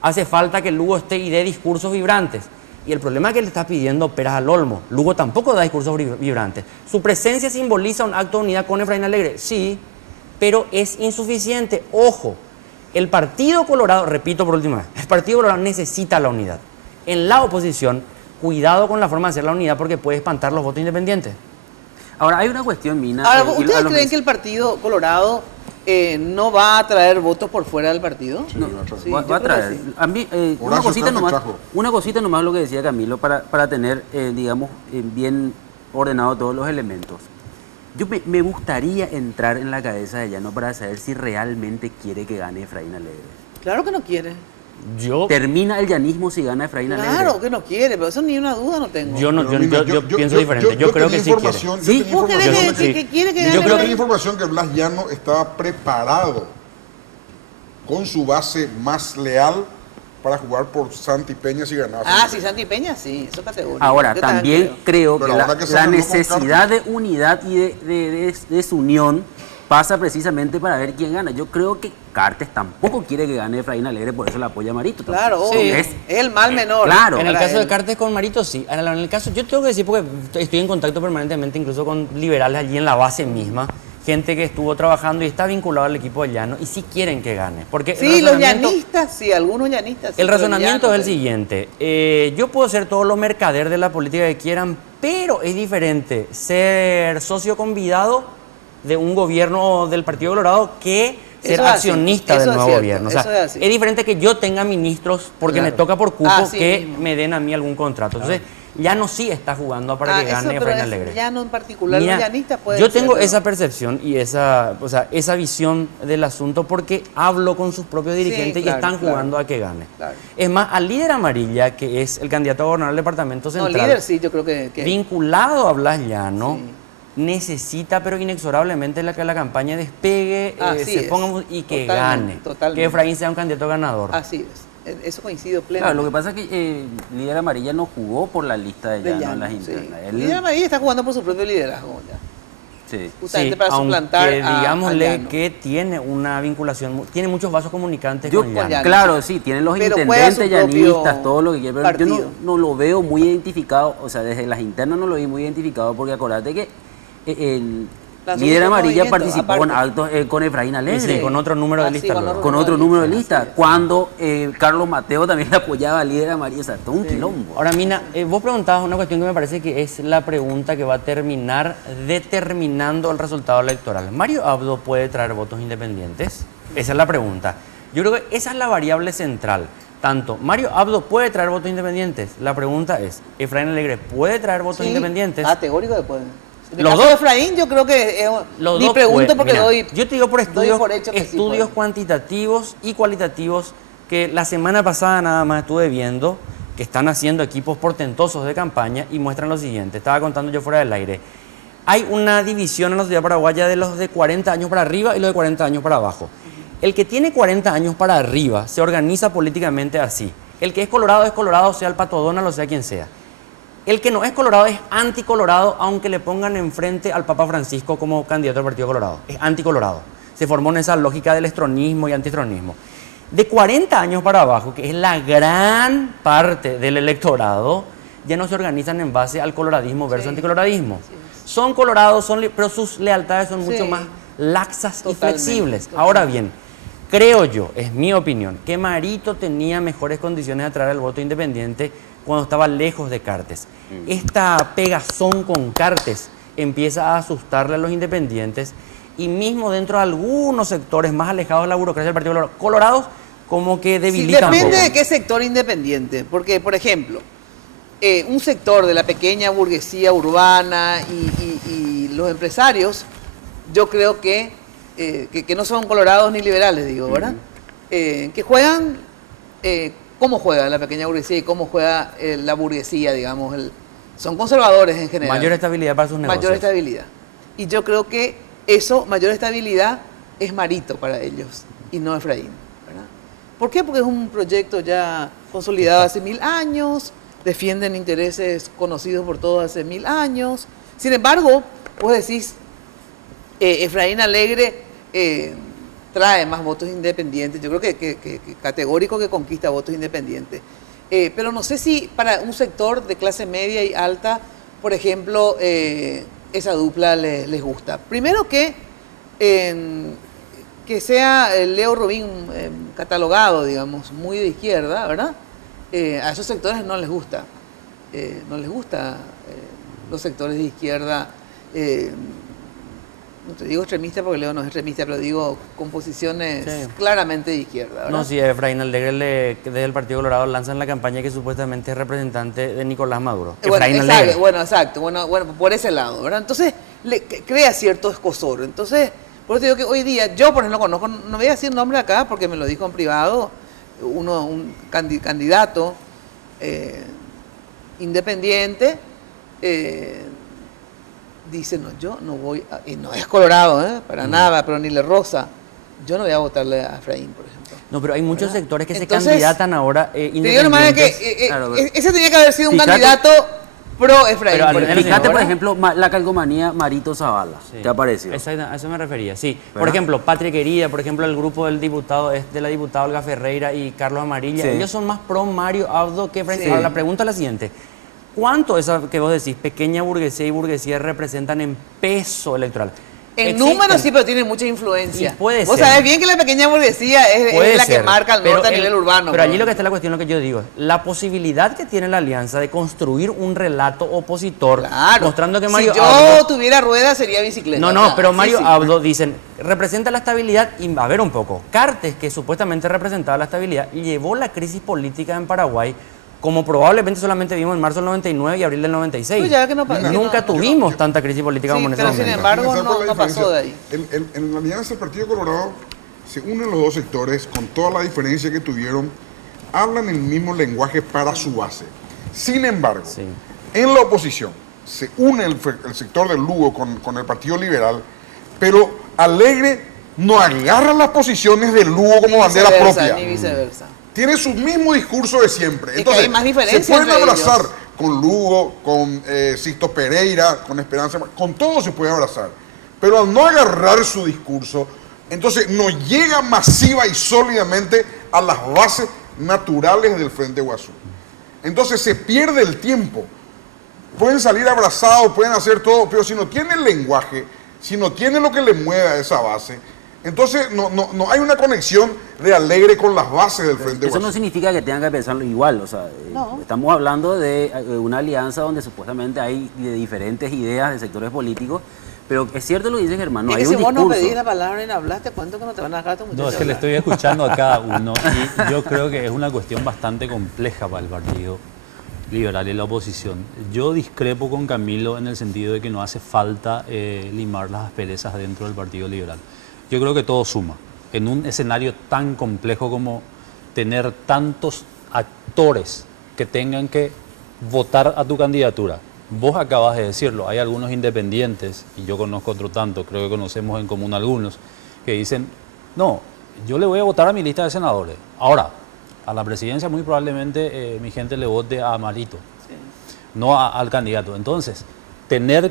hace falta que Lugo esté y dé discursos vibrantes. Y el problema es que le está pidiendo peras al olmo. Lugo tampoco da discursos vibrantes. Su presencia simboliza un acto de unidad con Efraín Alegre, sí, pero es insuficiente. Ojo, el Partido Colorado, repito por última vez, el Partido Colorado necesita la unidad. En la oposición, cuidado con la forma de hacer la unidad porque puede espantar los votos independientes. Ahora, hay una cuestión, Mina. Ahora, ¿ustedes creen que el Partido Colorado no va a traer votos por fuera del partido? Sí, No. va a traer. Sí, Va yo a creo que traer. sí. A mí, una cosita nomás lo que decía Camilo para tener, digamos, bien ordenado todos los elementos. Yo me gustaría entrar en la cabeza de Llano para saber si realmente quiere que gane Efraín Alegre. Claro que no quiere. Yo, ¿Termina el llanismo si gana Efraín Alegre? Claro que no quiere, pero eso ni una duda no tengo. yo no, Pero, mira, yo pienso diferente. Yo creo que sí quiere. ¿Sí? ¿Vos querés información que quiere que yo gane creo que Efraín? hay información que Blas Llano estaba preparado con su base más leal para jugar por Santi Peña si ganaba. Ah, sí, Santi Peña, sí, eso categórico. Ahora, Yo también creo que Pero ahora que la sacan los necesidad de unidad y de desunión pasa precisamente para ver quién gana. Yo creo que Cartes tampoco quiere que gane Efraín Alegre, por eso la apoya a Marito. Claro, Sí. obvio. Es el mal menor. Claro. En el para caso de él. Cartes con Marito, sí. Ahora, en el caso, yo tengo que decir, porque estoy en contacto permanentemente incluso con liberales allí en la base misma, gente que estuvo trabajando y está vinculado al equipo de Llano y sí quieren que gane. Porque Sí, los razonamiento- llanistas, sí, algunos llanistas. sí, El pero razonamiento Llano, es el siguiente. Yo puedo ser todo lo mercader de la política que quieran, pero es diferente ser socio convidado de un gobierno del Partido Colorado que ser Eso es así, accionista eso del es nuevo cierto, gobierno. O eso sea, es así. es diferente que yo tenga ministros porque Claro. me toca por cupo Así que mismo. me den a mí algún contrato. Entonces, Llano sí está jugando para que eso, gane pero Efraín es Alegre. Llano en particular, Mira, los llanistas pueden yo ser, tengo pero- esa percepción y esa visión del asunto porque hablo con sus propios dirigentes claro, y están claro. jugando a que gane. Claro. Es más, al líder amarilla, que es el candidato a gobernador del departamento No, central, líder sí, yo creo que vinculado a Blas Llano, Sí. necesita pero inexorablemente que la campaña despegue, Así se es. ponga y que Totalmente, gane. totalmente. Que Efraín sea un candidato ganador. así es. Eso coincido Claro, plenamente. lo que pasa es que Líder Amarilla no jugó por la lista de De Llano en Llano, las sí. internas. Él- Líder Amarilla está jugando por su propio liderazgo ya. sí. Justamente Sí, para suplantar aunque a digámosle Llano. que tiene una vinculación, tiene muchos vasos comunicantes Yo, con Llano. Llano. claro, sí, tienen los Pero juega intendentes su propio llanistas, todo lo que quiera, pero yo partido. no lo veo muy identificado, o sea, desde las internas no lo vi muy identificado, porque acordate que el Lanzó Líder un Amarilla movimiento, participó con aparte. actos con Efraín Alegre. Sí, con otro número de Ah, sí, lista. con luego. Con otro número de lista, así es. cuando Carlos Mateo también le apoyaba al Líder Amarilla, o sea, todo un quilombo. Ahora, Mina, vos preguntabas una cuestión que me parece que es la pregunta que va a terminar determinando el resultado electoral. ¿Mario Abdo puede traer votos independientes? Esa es la pregunta. Yo creo que esa es la variable central. Tanto, ¿Mario Abdo puede traer votos independientes? La pregunta es, ¿Efraín Alegre puede traer votos Sí, independientes? categórico que pueden. En el Los caso de dos- Efraín, yo creo que Los ni dos pregunto pueden. porque Mira, doy. yo te digo por doy estudios, por hecho que sí estudios pueden. cuantitativos y cualitativos que la semana pasada nada más estuve viendo que están haciendo equipos portentosos de campaña y muestran lo siguiente. Estaba contando yo fuera del aire. Hay una división en la sociedad paraguaya de los de 40 años para arriba y los de 40 años para abajo. El que tiene 40 años para arriba se organiza políticamente así. El que es colorado, sea el Pato Donald o sea quien sea. El que no es colorado es anticolorado, aunque le pongan enfrente al Papa Francisco como candidato del Partido Colorado. Es anticolorado. Se formó en esa lógica del estronismo y antiestronismo. De 40 años para abajo, que es la gran parte del electorado, ya no se organizan en base al coloradismo versus anticoloradismo. Son colorados, pero sus lealtades son mucho Sí. más laxas y Totalmente, flexibles. totalmente. Ahora bien, creo yo, es mi opinión, que Marito tenía mejores condiciones de atraer el voto independiente cuando estaba lejos de Cartes. Esta pegazón con Cartes empieza a asustarle a los independientes y mismo dentro de algunos sectores más alejados de la burocracia del Partido Colorado, como que Sí, debilitan un depende poco. de qué sector independiente. Porque, por ejemplo, un sector de la pequeña burguesía urbana y los empresarios, yo creo que no son colorados ni liberales, digo, ¿verdad? Que juegan, cómo juega la pequeña burguesía y cómo juega la burguesía, digamos. Son conservadores en general. Mayor estabilidad para sus negocios. Mayor estabilidad. Y yo creo que mayor estabilidad, es Marito para ellos y no Efraín, ¿verdad? ¿Por qué? Porque es un proyecto ya consolidado hace 1000 años, defienden intereses conocidos por todos hace 1000 años. Sin embargo, vos decís, Efraín Alegre trae más votos independientes. Yo creo que categórico que conquista votos independientes. Pero no sé si para un sector de clase media y alta, por ejemplo, esa dupla les gusta. Primero que sea Leo Rubín catalogado, digamos, muy de izquierda, ¿verdad? A esos sectores no les gusta. No les gusta los sectores de izquierda no te digo extremista porque Leo no es extremista, pero digo con posiciones claramente de izquierda, ¿verdad? No, sí, Efraín Alegre desde el Partido Colorado lanzan la campaña que supuestamente es representante de Nicolás Maduro. Efraín Alegre. Exacto, bueno, por ese lado, ¿verdad? Entonces, crea cierto escozor. Entonces, por eso digo que hoy día, yo por ejemplo conozco, no voy a decir nombre acá porque me lo dijo en privado, un candidato independiente, dice, no, yo no voy, y no es colorado, para nada, pero ni le rosa, yo no voy a votarle a Efraín, por ejemplo. No, pero hay muchos sectores que Entonces, se candidatan ahora independientes. Ese tenía que haber sido un candidato pro Efraín. Pero fíjate, por ejemplo, la calcomanía Marito Zavala, ¿te ha parecido? A eso me refería, sí. ¿Verdad? Por ejemplo, Patria Querida, por ejemplo, el grupo del diputado, de la diputada Olga Ferreira y Carlos Amarilla, ellos son más pro Mario Abdo que Efraín. Ahora, la pregunta es la siguiente. ¿Cuánto esa que vos decís, pequeña burguesía y burguesía, representan en peso electoral? En números sí, pero tiene mucha influencia. Puede Vos ser. sabés bien que la pequeña burguesía es la que marca el norte a nivel urbano. Pero allí lo que está la cuestión, lo que yo digo, es la posibilidad que tiene la alianza de construir un relato opositor, mostrando que Mario Abdo... Si yo tuviera ruedas sería bicicleta. No, pero Mario Abdo, dicen, representa la estabilidad y, a ver un poco, Cartes, que supuestamente representaba la estabilidad, llevó la crisis política en Paraguay como probablemente solamente vimos en marzo del 99 y abril del 96. Ya que Nunca tuvimos tanta crisis política como en ese momento. Sin embargo, no pasó de ahí. En la alianza del Partido Colorado se unen los dos sectores con toda la diferencia que tuvieron, hablan el mismo lenguaje para su base. Sin embargo, en la oposición se une el sector del Lugo con el Partido Liberal, pero Alegre no agarra las posiciones del Lugo como bandera propia. Ni viceversa. Tiene su mismo discurso de siempre. Entonces, hay más diferencia se pueden abrazar ellos. con Lugo, con Sixto Pereira, con Esperanza, con todo se puede abrazar. Pero al no agarrar su discurso, entonces no llega masiva y sólidamente a las bases naturales del Frente Guazú. Entonces se pierde el tiempo. Pueden salir abrazados, pueden hacer todo, pero si no tiene el lenguaje, si no tiene lo que le mueve a esa base, entonces no hay una conexión de Alegre con las bases del Frente Eso Guazú. no significa que tengan que pensarlo igual, o sea, estamos hablando de una alianza donde supuestamente hay de diferentes ideas de sectores políticos, pero es cierto lo que dice Germán, no hay un discurso. Si vos no pedís la palabra y no hablaste, ¿cuánto que no te van a dejar tu muchacho? No, es que le estoy escuchando a cada uno y yo creo que es una cuestión bastante compleja para el Partido Liberal y la oposición. Yo discrepo con Camilo en el sentido de que no hace falta limar las asperezas dentro del Partido Liberal. Yo creo que todo suma. En un escenario tan complejo como tener tantos actores que tengan que votar a tu candidatura. Vos acabas de decirlo, hay algunos independientes, y yo conozco otro tanto, creo que conocemos en común algunos, que dicen, no, yo le voy a votar a mi lista de senadores. Ahora, a la presidencia muy probablemente mi gente le vote a Marito, no al candidato. Entonces, tener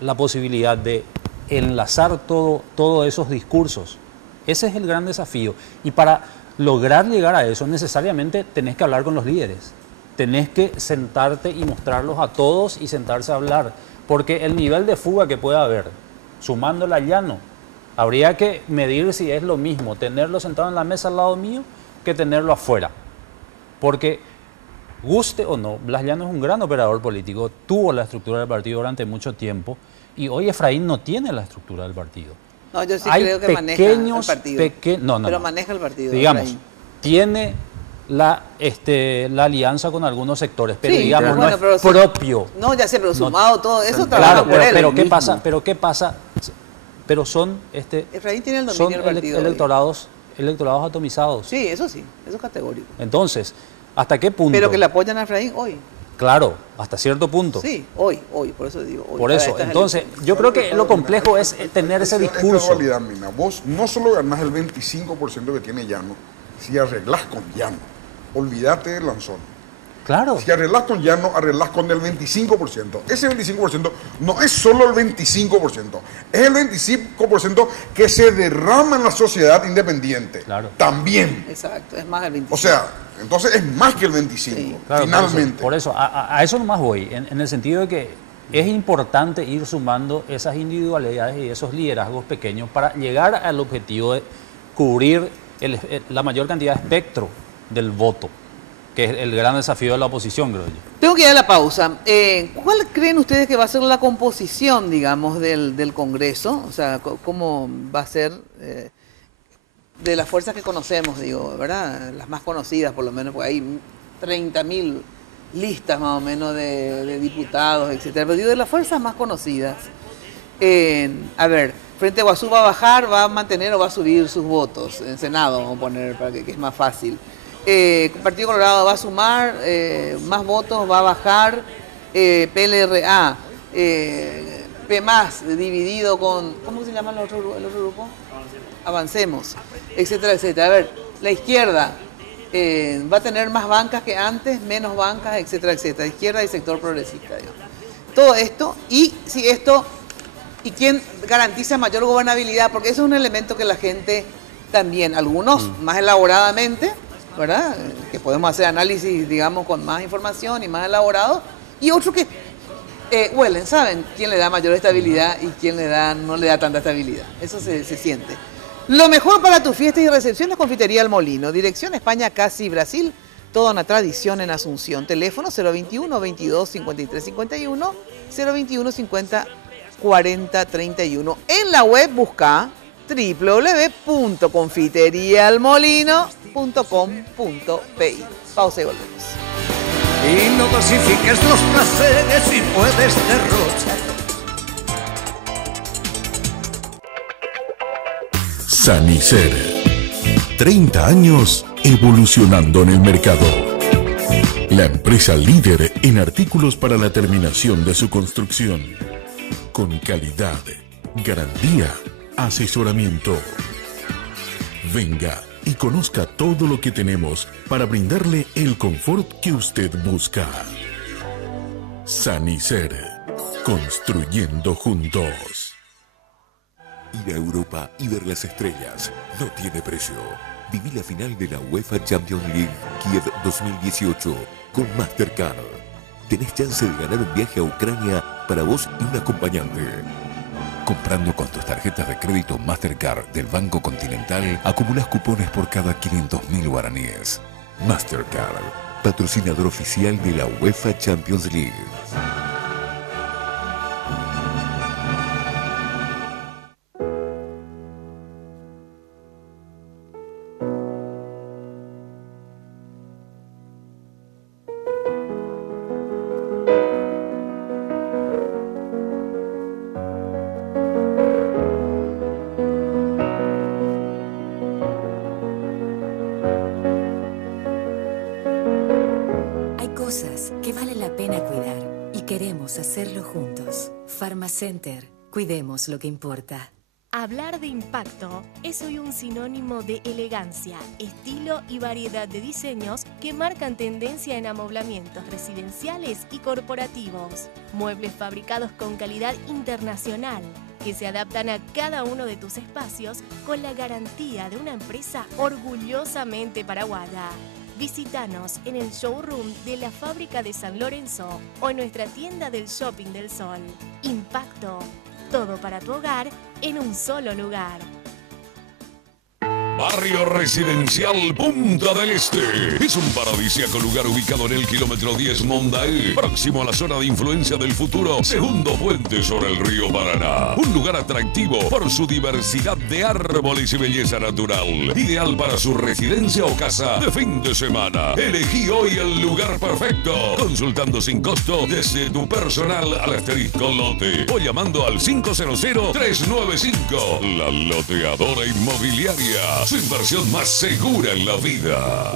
la posibilidad de enlazar todos esos discursos, ese es el gran desafío. Y para lograr llegar a eso, necesariamente tenés que hablar con los líderes. Tenés que sentarte y mostrarlos a todos y sentarse a hablar. Porque el nivel de fuga que pueda haber, sumándole a Llano, habría que medir si es lo mismo tenerlo sentado en la mesa al lado mío que tenerlo afuera. Porque, guste o no, Blas Llano es un gran operador político, tuvo la estructura del partido durante mucho tiempo y hoy Efraín no tiene la estructura del partido. No, yo sí creo que maneja el partido. Pero maneja el partido. Digamos, Efraín tiene la alianza con algunos sectores, pero sí, digamos bueno, no es propio. No, ya sé, pero sumado todo eso trabaja por él. Pero ¿qué pasa? Pero son Efraín tiene el dominio del partido electorados atomizados. Sí, eso es categórico. Entonces, ¿hasta qué punto? Pero que le apoyan a Efraín hoy. Claro, hasta cierto punto. Sí, hoy, por eso digo hoy. Por eso, entonces, yo creo que lo complejo es tener ese discurso. Esta dualidad, Mina, vos no solo ganás el 25% que tiene Llano, si arreglás con Llano, olvídate del Lanzón. Claro. Si arreglás con Llano, arreglás con el 25%. Ese 25% no es solo el 25%, es el 25% que se derrama en la sociedad independiente. Claro. También. Exacto, es más del 25%. O sea, entonces es más que el 25%, sí. Claro, finalmente. Por eso a eso nomás voy, en el sentido de que es importante ir sumando esas individualidades y esos liderazgos pequeños para llegar al objetivo de cubrir la mayor cantidad de espectro del voto. que es el gran desafío de la oposición, creo yo. Tengo que ir a la pausa. ¿Cuál creen ustedes que va a ser la composición, digamos, del Congreso? O sea, ¿cómo va a ser de las fuerzas que conocemos, digo, ¿verdad? Las más conocidas, por lo menos, porque hay 30.000 listas más o menos de diputados, etcétera. Pero digo, de las fuerzas más conocidas. A ver, Frente Guazú va a bajar, va a mantener o va a subir sus votos. En Senado, vamos a poner, para que es más fácil. Partido Colorado va a sumar más votos, va a bajar. PLRA, P+, dividido con, ¿cómo se llama el otro grupo? Avancemos, etcétera, etcétera. A ver, la izquierda va a tener más bancas que antes, menos bancas, etcétera, etcétera. Izquierda y sector progresista, digamos. Todo esto, y si esto, ¿y quién garantiza mayor gobernabilidad? Porque eso es un elemento que la gente también, algunos más elaboradamente, ¿verdad? Que podemos hacer análisis, digamos, con más información y más elaborado, y otros que huelen, ¿saben? Quién le da mayor estabilidad y quién no le da tanta estabilidad. Eso se siente. Lo mejor para tus fiestas y recepciones, Confitería El Molino. Dirección España, Casi Brasil. Toda una tradición en Asunción. Teléfono 021 22 53 51, 021 50 40 31. En la web busca www.confiterialmolino.com.pi. Pausa y volvemos. Y no dosifiques los placeres si puedes derrochar. Sanicer. 30 años evolucionando en el mercado. La empresa líder en artículos para la terminación de su construcción. Con calidad, garantía, asesoramiento. Venga y conozca todo lo que tenemos para brindarle el confort que usted busca. Sanicer. Construyendo juntos. Ir a Europa y ver las estrellas no tiene precio. Viví la final de la UEFA Champions League Kiev 2018 con Mastercard. Tenés chance de ganar un viaje a Ucrania para vos y un acompañante. Comprando con tus tarjetas de crédito Mastercard del Banco Continental, acumulas cupones por cada 500.000 guaraníes. Mastercard, patrocinador oficial de la UEFA Champions League. Hacerlo juntos. Pharmacenter. Cuidemos lo que importa. Hablar de impacto es hoy un sinónimo de elegancia, estilo y variedad de diseños que marcan tendencia en amoblamientos residenciales y corporativos. Muebles fabricados con calidad internacional que se adaptan a cada uno de tus espacios con la garantía de una empresa orgullosamente paraguaya. Visítanos en el showroom de la fábrica de San Lorenzo o en nuestra tienda del Shopping del Sol. Impacto. Todo para tu hogar en un solo lugar. Barrio Residencial Punta del Este. Es un paradisíaco lugar ubicado en el kilómetro 10 Mondaé, próximo a la zona de influencia del futuro, segundo puente sobre el río Paraná. Un lugar atractivo por su diversidad de árboles y belleza natural. Ideal para su residencia o casa de fin de semana. Elegí hoy el lugar perfecto. Consultando sin costo desde tu personal al asterisco lote o llamando al 500-395. La Loteadora Inmobiliaria. Su inversión más segura en la vida.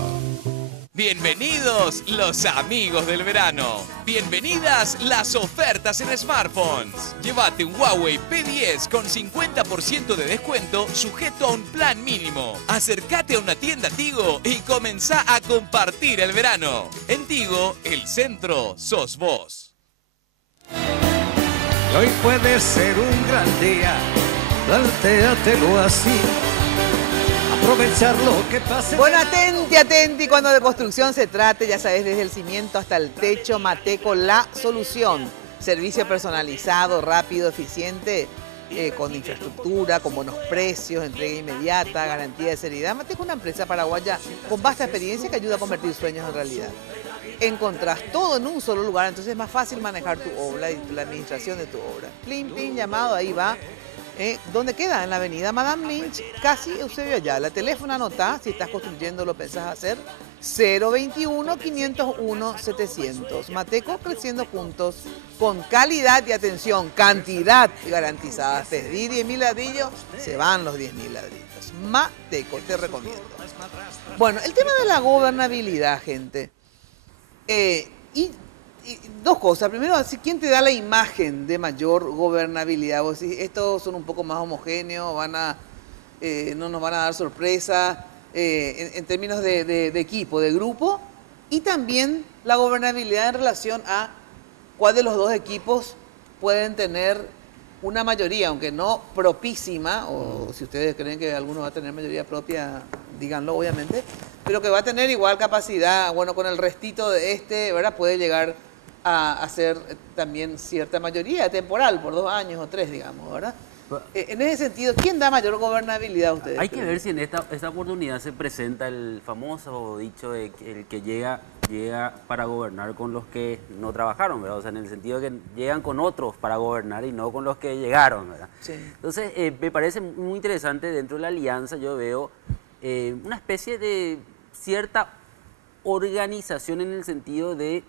Bienvenidos los amigos del verano. Bienvenidas las ofertas en smartphones. Llévate un Huawei P10 con 50% de descuento sujeto a un plan mínimo. Acércate a una tienda Tigo y comenzá a compartir el verano. En Tigo, el centro sos vos. Y hoy puede ser un gran día, plantéatelo así. Aprovechar lo que pase. Bueno, atenti, cuando de construcción se trate, ya sabes, desde el cimiento hasta el techo, Mateco, la solución. Servicio personalizado, rápido, eficiente. con infraestructura, con buenos precios, entrega inmediata, garantía de seriedad. Mateco es una empresa paraguaya con vasta experiencia que ayuda a convertir sueños en realidad. Encontrás todo en un solo lugar, entonces es más fácil manejar tu obra y la administración de tu obra. Plim, plim, llamado, ahí va. ¿Dónde queda? En la avenida Madame Lynch, casi Eusebio Ayala. Teléfono anotá, si estás construyendo lo pensás hacer, 021-501-700. Mateco, creciendo juntos, con calidad y atención, cantidad garantizada. Pedí 10.000 ladrillos, se van los 10.000 ladrillos. Mateco, te recomiendo. Bueno, el tema de la gobernabilidad, gente. Y dos cosas. Primero, ¿quién te da la imagen de mayor gobernabilidad? Vos decís, estos son un poco más homogéneos, no nos van a dar sorpresa en términos de equipo, de grupo, y también la gobernabilidad en relación a cuál de los dos equipos pueden tener una mayoría, aunque no propísima, o si ustedes creen que alguno va a tener mayoría propia, díganlo obviamente, pero que va a tener igual capacidad, bueno, con el restito de ¿verdad? Puede llegar a hacer también cierta mayoría temporal, por 2 años o 3, digamos, ¿verdad? En ese sentido, ¿quién da mayor gobernabilidad a ustedes? Hay que ver si en esta oportunidad se presenta el famoso dicho de que el que llega para gobernar con los que no trabajaron, ¿verdad? O sea, en el sentido de que llegan con otros para gobernar y no con los que llegaron, ¿verdad? Sí. Entonces, me parece muy interesante dentro de la alianza, yo veo una especie de cierta organización en el sentido de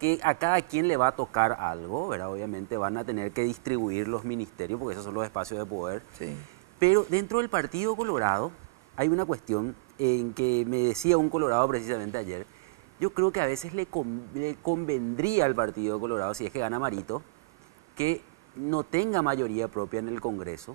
que a cada quien le va a tocar algo, ¿verdad? Obviamente van a tener que distribuir los ministerios, porque esos son los espacios de poder. Sí. Pero dentro del Partido Colorado hay una cuestión en que me decía un colorado precisamente ayer. Yo creo que a veces le convendría al Partido Colorado, si es que gana Marito, que no tenga mayoría propia en el Congreso,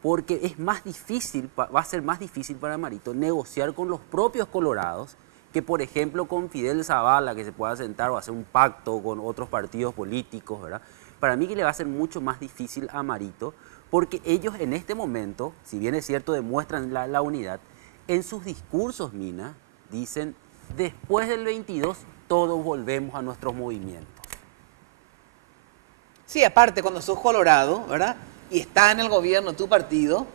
porque es más difícil, va a ser más difícil para Marito negociar con los propios colorados que, por ejemplo, con Fidel Zavala, que se pueda sentar o hacer un pacto con otros partidos políticos, ¿verdad? Para mí que le va a ser mucho más difícil a Marito, porque ellos en este momento, si bien es cierto, demuestran la unidad, en sus discursos, Mina, dicen, después del 22 todos volvemos a nuestros movimientos. Sí, aparte, cuando sos colorado, ¿verdad? Y está en el gobierno tu partido,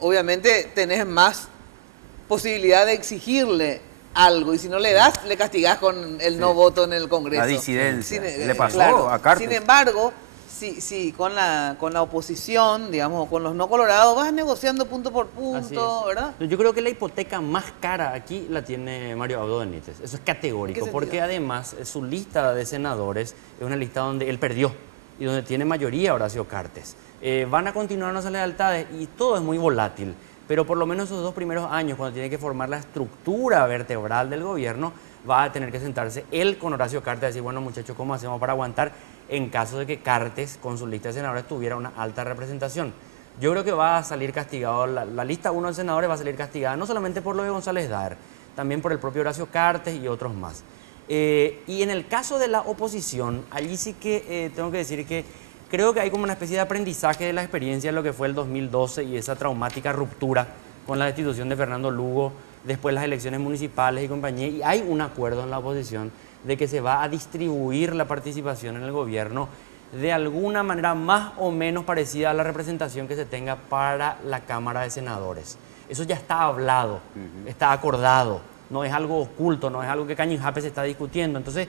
obviamente tenés más posibilidad de exigirle algo, y si no le das, le castigás con el no voto en el Congreso. La disidencia. Le pasó claro. a Cartes. Sin embargo, sí, con la oposición, digamos, o con los no colorados, vas negociando punto por punto, ¿verdad? Yo creo que la hipoteca más cara aquí la tiene Mario Abdo Benítez. Eso es categórico, porque además su lista de senadores es una lista donde él perdió y donde tiene mayoría Horacio Cartes. Van a continuar nuestras lealtades y todo es muy volátil. Pero por lo menos esos 2 primeros años, cuando tiene que formar la estructura vertebral del gobierno, va a tener que sentarse él con Horacio Cartes a decir, bueno, muchachos, ¿cómo hacemos para aguantar en caso de que Cartes, con su lista de senadores, tuviera una alta representación? Yo creo que va a salir castigado, la lista 1 de senadores va a salir castigada, no solamente por lo de González Daer, también por el propio Horacio Cartes y otros más. Y en el caso de la oposición, allí sí que tengo que decir que creo que hay como una especie de aprendizaje de la experiencia de lo que fue el 2012 y esa traumática ruptura con la destitución de Fernando Lugo, después las elecciones municipales y compañía, y hay un acuerdo en la oposición de que se va a distribuir la participación en el gobierno de alguna manera más o menos parecida a la representación que se tenga para la Cámara de Senadores. Eso ya está hablado, está acordado, no es algo oculto, no es algo que Caño y Jape se está discutiendo. Entonces,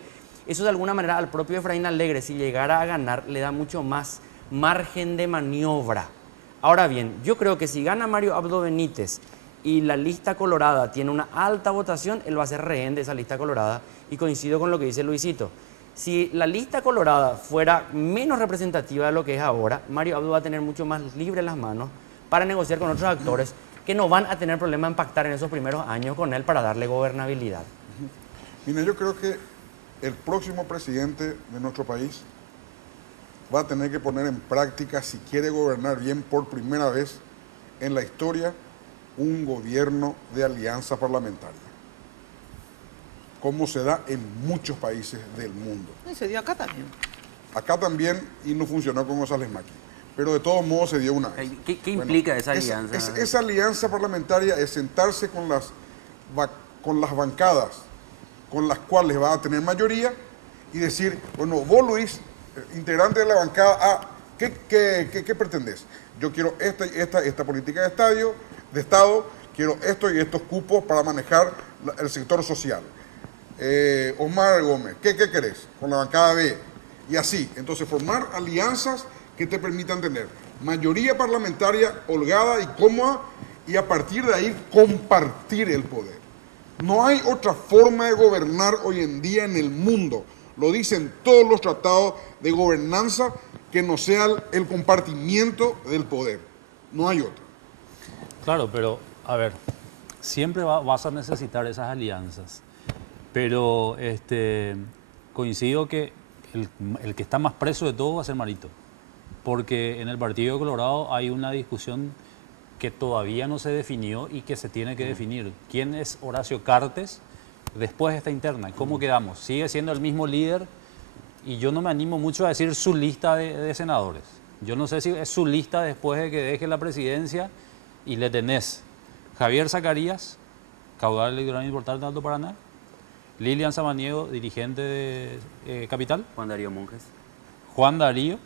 eso de alguna manera al propio Efraín Alegre, si llegara a ganar, le da mucho más margen de maniobra. Ahora bien, yo creo que si gana Mario Abdo Benítez y la lista colorada tiene una alta votación, él va a ser rehén de esa lista colorada, y coincido con lo que dice Luisito. Si la lista colorada fuera menos representativa de lo que es ahora, Mario Abdo va a tener mucho más libre las manos para negociar con otros actores que no van a tener problema en pactar en esos primeros años con él para darle gobernabilidad. Mira, yo creo que el próximo presidente de nuestro país va a tener que poner en práctica, si quiere gobernar bien por primera vez en la historia, un gobierno de alianza parlamentaria, como se da en muchos países del mundo. Y se dio acá también. Acá también, y no funcionó con González Macri, pero de todos modos se dio una vez. ¿Qué implica esa alianza? Esa alianza parlamentaria es sentarse con las bancadas con las cuales va a tener mayoría y decir, bueno, vos Luis, integrante de la bancada A, ¿Qué pretendés? Yo quiero esta política de Estado, quiero esto y estos cupos para manejar el sector social. Osmar Gómez, ¿qué querés? Con la bancada B. Y así, entonces formar alianzas que te permitan tener mayoría parlamentaria holgada y cómoda y a partir de ahí compartir el poder. No hay otra forma de gobernar hoy en día en el mundo, lo dicen todos los tratados de gobernanza, que no sea el compartimiento del poder. No hay otra. Claro, pero a ver, siempre vas a necesitar esas alianzas, pero coincido que el que está más preso de todo va a ser Marito, porque en el Partido de Colorado hay una discusión que todavía no se definió y que se tiene que definir. ¿Quién es Horacio Cartes después de esta interna? ¿Cómo quedamos? ¿Sigue siendo el mismo líder? Y yo no me animo mucho a decir su lista de senadores. Yo no sé si es su lista después de que deje la presidencia y le tenés Javier Zacarías, caudal electoral importante de Alto Paraná, Lilian Samaniego, dirigente de Capital, Juan Darío Monjes, Juan Darío,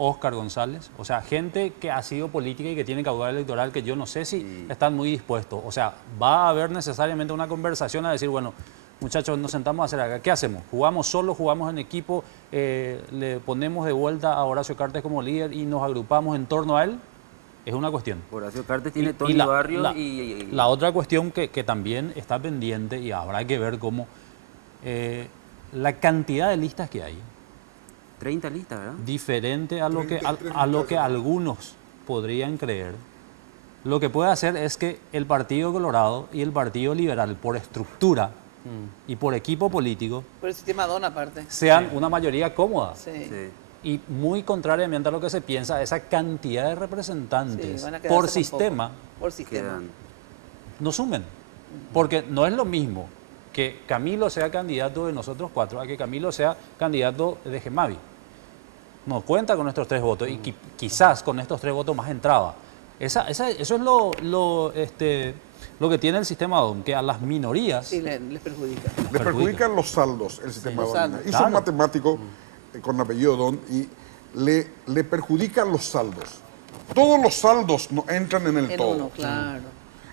Óscar González, o sea, gente que ha sido política y que tiene caudal electoral que yo no sé si están muy dispuestos. O sea, va a haber necesariamente una conversación a decir, bueno, muchachos, nos sentamos a hacer acá, ¿qué hacemos? ¿Jugamos solo, jugamos en equipo, le ponemos de vuelta a Horacio Cartes como líder y nos agrupamos en torno a él? Es una cuestión. Horacio Cartes tiene Tony Barrios y... La otra cuestión que también está pendiente y habrá que ver cómo la cantidad de listas que hay. 30 listas, ¿verdad? Diferente a lo que algunos podrían creer. Lo que puede hacer es que el Partido Colorado y el Partido Liberal, por estructura y por equipo político, por el sistema DON aparte, sean una mayoría cómoda. Sí. Y muy contrariamente a lo que se piensa, esa cantidad de representantes por sistema no sumen. Porque no es lo mismo que Camilo sea candidato de nosotros cuatro a que Camilo sea candidato de Gemavi. No cuenta con nuestros 3 votos y quizás con estos 3 votos más entraba. Eso es lo que tiene el sistema DON, que a las minorías sí, les perjudica. Les perjudican los saldos el sistema DON. Hizo un matemático con apellido DON y le perjudican los saldos. Todos los saldos no entran en el todo. Uno, claro.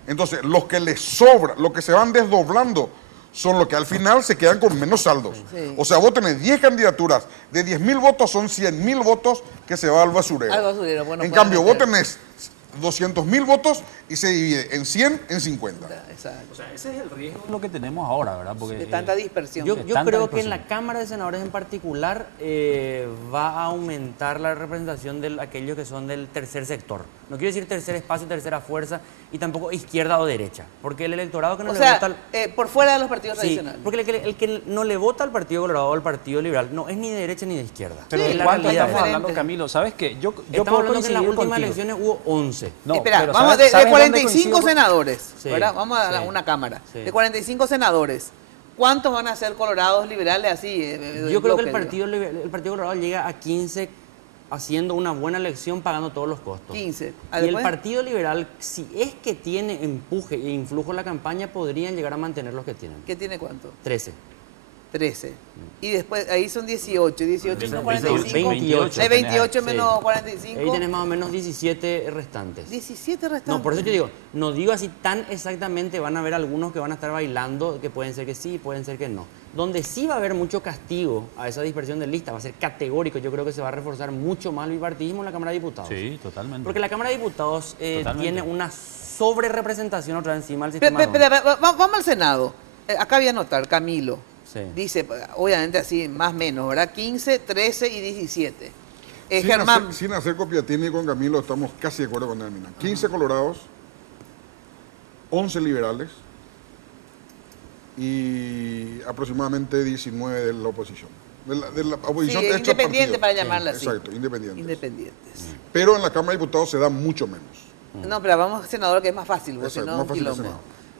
Entonces, los que les sobra, los que se van desdoblando, son los que al final se quedan con menos saldos. Sí. O sea, vos tenés 10 candidaturas, de 10.000 votos son 100.000 votos que se va al basurero. Al basurero, bueno, en cambio, vos tenés 200.000 votos y se divide en 100, en 50. Exacto. O sea, ese es el riesgo lo que tenemos ahora, ¿verdad? Porque, de tanta dispersión. Yo creo que en la Cámara de Senadores en particular va a aumentar la representación de aquellos que son del tercer sector. No quiero decir tercer espacio, tercera fuerza y tampoco izquierda o derecha. Porque el electorado que no le vota... por fuera de los partidos sí, tradicionales. porque el que no le vota al Partido Colorado o al Partido Liberal no es ni de derecha ni de izquierda. Pero ¿de cuánto estamos hablando, Camilo? ¿Sabes qué? Yo estamos hablando que en las últimas elecciones hubo 11. No, espera, vamos de 45 senadores, sí, ¿verdad? Vamos a una Cámara. Sí. De 45 senadores, ¿cuántos van a ser colorados liberales así? Yo creo que el Partido Colorado llega a 15 haciendo una buena elección, pagando todos los costos. 15. Y el Partido Liberal, si es que tiene empuje e influjo en la campaña, podrían llegar a mantener los que tienen. ¿Qué tiene cuánto? 13. Y después, ahí son 18. 18 son 45. 28. 28 menos 45. Ahí tenés más o menos 17 restantes. 17 restantes. No, por eso te digo, no digo así tan exactamente, van a haber algunos que van a estar bailando, que pueden ser que sí, pueden ser que no. Donde sí va a haber mucho castigo a esa dispersión de lista, va a ser categórico. Yo creo que se va a reforzar mucho más el bipartidismo en la Cámara de Diputados. Sí, totalmente. Porque la Cámara de Diputados tiene una sobrerepresentación otra encima del sistema. Vamos al Senado. Acá voy a anotar, Camilo. Sí. Dice, obviamente así, más o menos, ¿verdad? 15, 13 y 17. Germán. Sin hacer copiatini con Camilo, estamos casi de acuerdo con él. 15 colorados, 11 liberales y aproximadamente 19 de la oposición. De la oposición sí, independiente para llamarla así. Exacto, independientes. Pero en la Cámara de Diputados se da mucho menos. No, pero vamos al senador que es más fácil, vos, exacto, no más fácil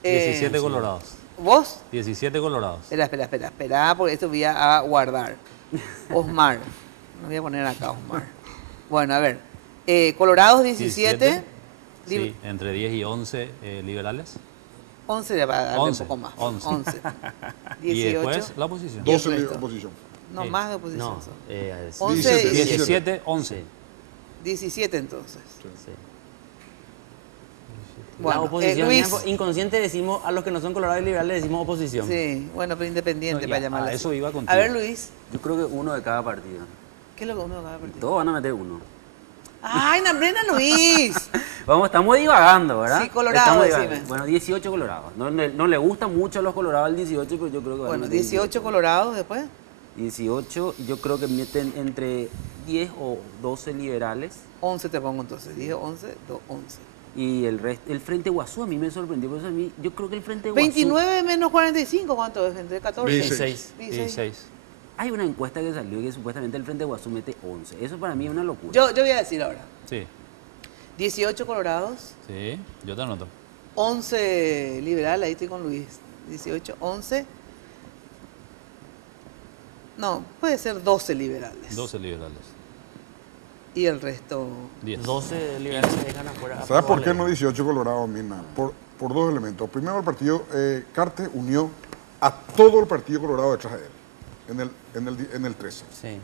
17 colorados. ¿Vos? 17 colorados. Espera, porque esto voy a guardar. Osmar. No voy a poner acá, Osmar. Bueno, a ver. Colorados 17. Sí, entre 10 y 11 liberales. 11 de darle 11, un poco más. 11. 18. Y después la oposición. 12 de oposición. No, más de oposición. No, 11, 17, 11. 17 entonces. Sí. Bueno, la oposición, Luis. inconsciente decimos, a los que no son colorados y liberales decimos oposición. Sí, bueno, pero independiente para llamarlo. Eso iba contigo. A ver, Luis. Yo creo que uno de cada partido. ¿Qué es lo que uno va a partir? Todos van a meter uno. ¡Ay, Nambrena Luis! Vamos, estamos divagando, ¿verdad? Sí, Colorado, decime. Bueno, 18 colorados. No le gustan mucho a los colorados el 18, pero yo creo que van a Bueno, meter 18 colorados después. 18, yo creo que meten entre 10 o 12 liberales. 11 te pongo entonces. 10, 11, 11. Y el Frente Guazú a mí me sorprendió. Por eso a mí, yo creo que el Frente Guazú... 29 menos 45, ¿cuánto es? Entre 14 y 16. Hay una encuesta que salió que supuestamente el Frente Guazú mete 11. Eso para mí es una locura. Yo voy a decir ahora. Sí. 18 colorados. Sí, yo te anoto. 11 liberales, ahí estoy con Luis. 18, 11. No, puede ser 12 liberales. 12 liberales. Y el resto... 10. 12 liberales se dejan afuera. ¿Sabes por qué no 18 colorados, Mina? Por dos elementos. Primero, el partido Carte unió a todo el partido colorado detrás de él, en el 13. Sí.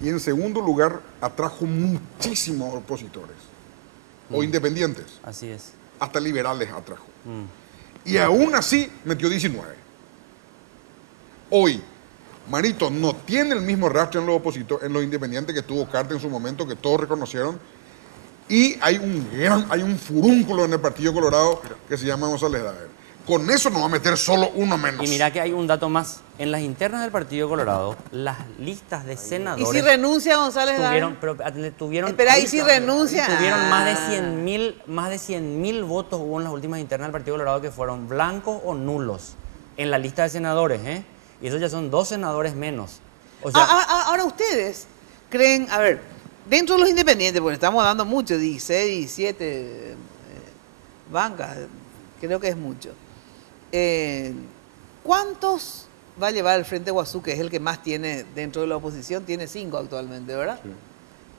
Y en segundo lugar, atrajo muchísimos opositores o independientes. Así es. Hasta liberales atrajo. Y aún así metió 19. Hoy, Marito no tiene el mismo rastro en los opositores, en los independientes que tuvo Carte en su momento, que todos reconocieron. Y hay un furúnculo en el Partido Colorado que se llama González Daer. Con eso nos va a meter solo uno menos. Y mira que hay un dato más. En las internas del Partido Colorado, las listas de senadores... ¿Y si renuncia González Daer? Tuvieron... Espera, ¿y si renuncia? Tuvieron más de 100.000 votos hubo en las últimas internas del Partido Colorado que fueron blancos o nulos en la lista de senadores, ¿eh? Y esos ya son 2 senadores menos. O sea, ahora ustedes creen, a ver, dentro de los independientes, porque estamos dando mucho, 16, 17 bancas, creo que es mucho. ¿Cuántos va a llevar el Frente Guazú, que es el que más tiene dentro de la oposición? Tiene 5 actualmente, ¿verdad? Sí.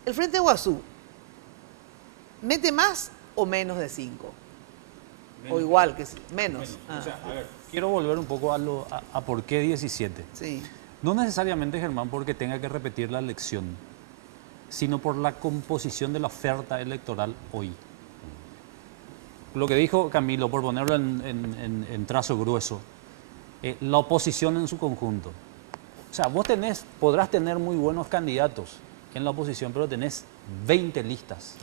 ¿El Frente Guazú mete más o menos de 5? O igual, que menos. O sea, a ver, quiero volver un poco a por qué 17. Sí. No necesariamente, Germán, porque tenga que repetir la elección, sino por la composición de la oferta electoral hoy. Lo que dijo Camilo, por ponerlo en trazo grueso, la oposición en su conjunto. O sea, vos podrás tener muy buenos candidatos en la oposición, pero tenés 20 listas.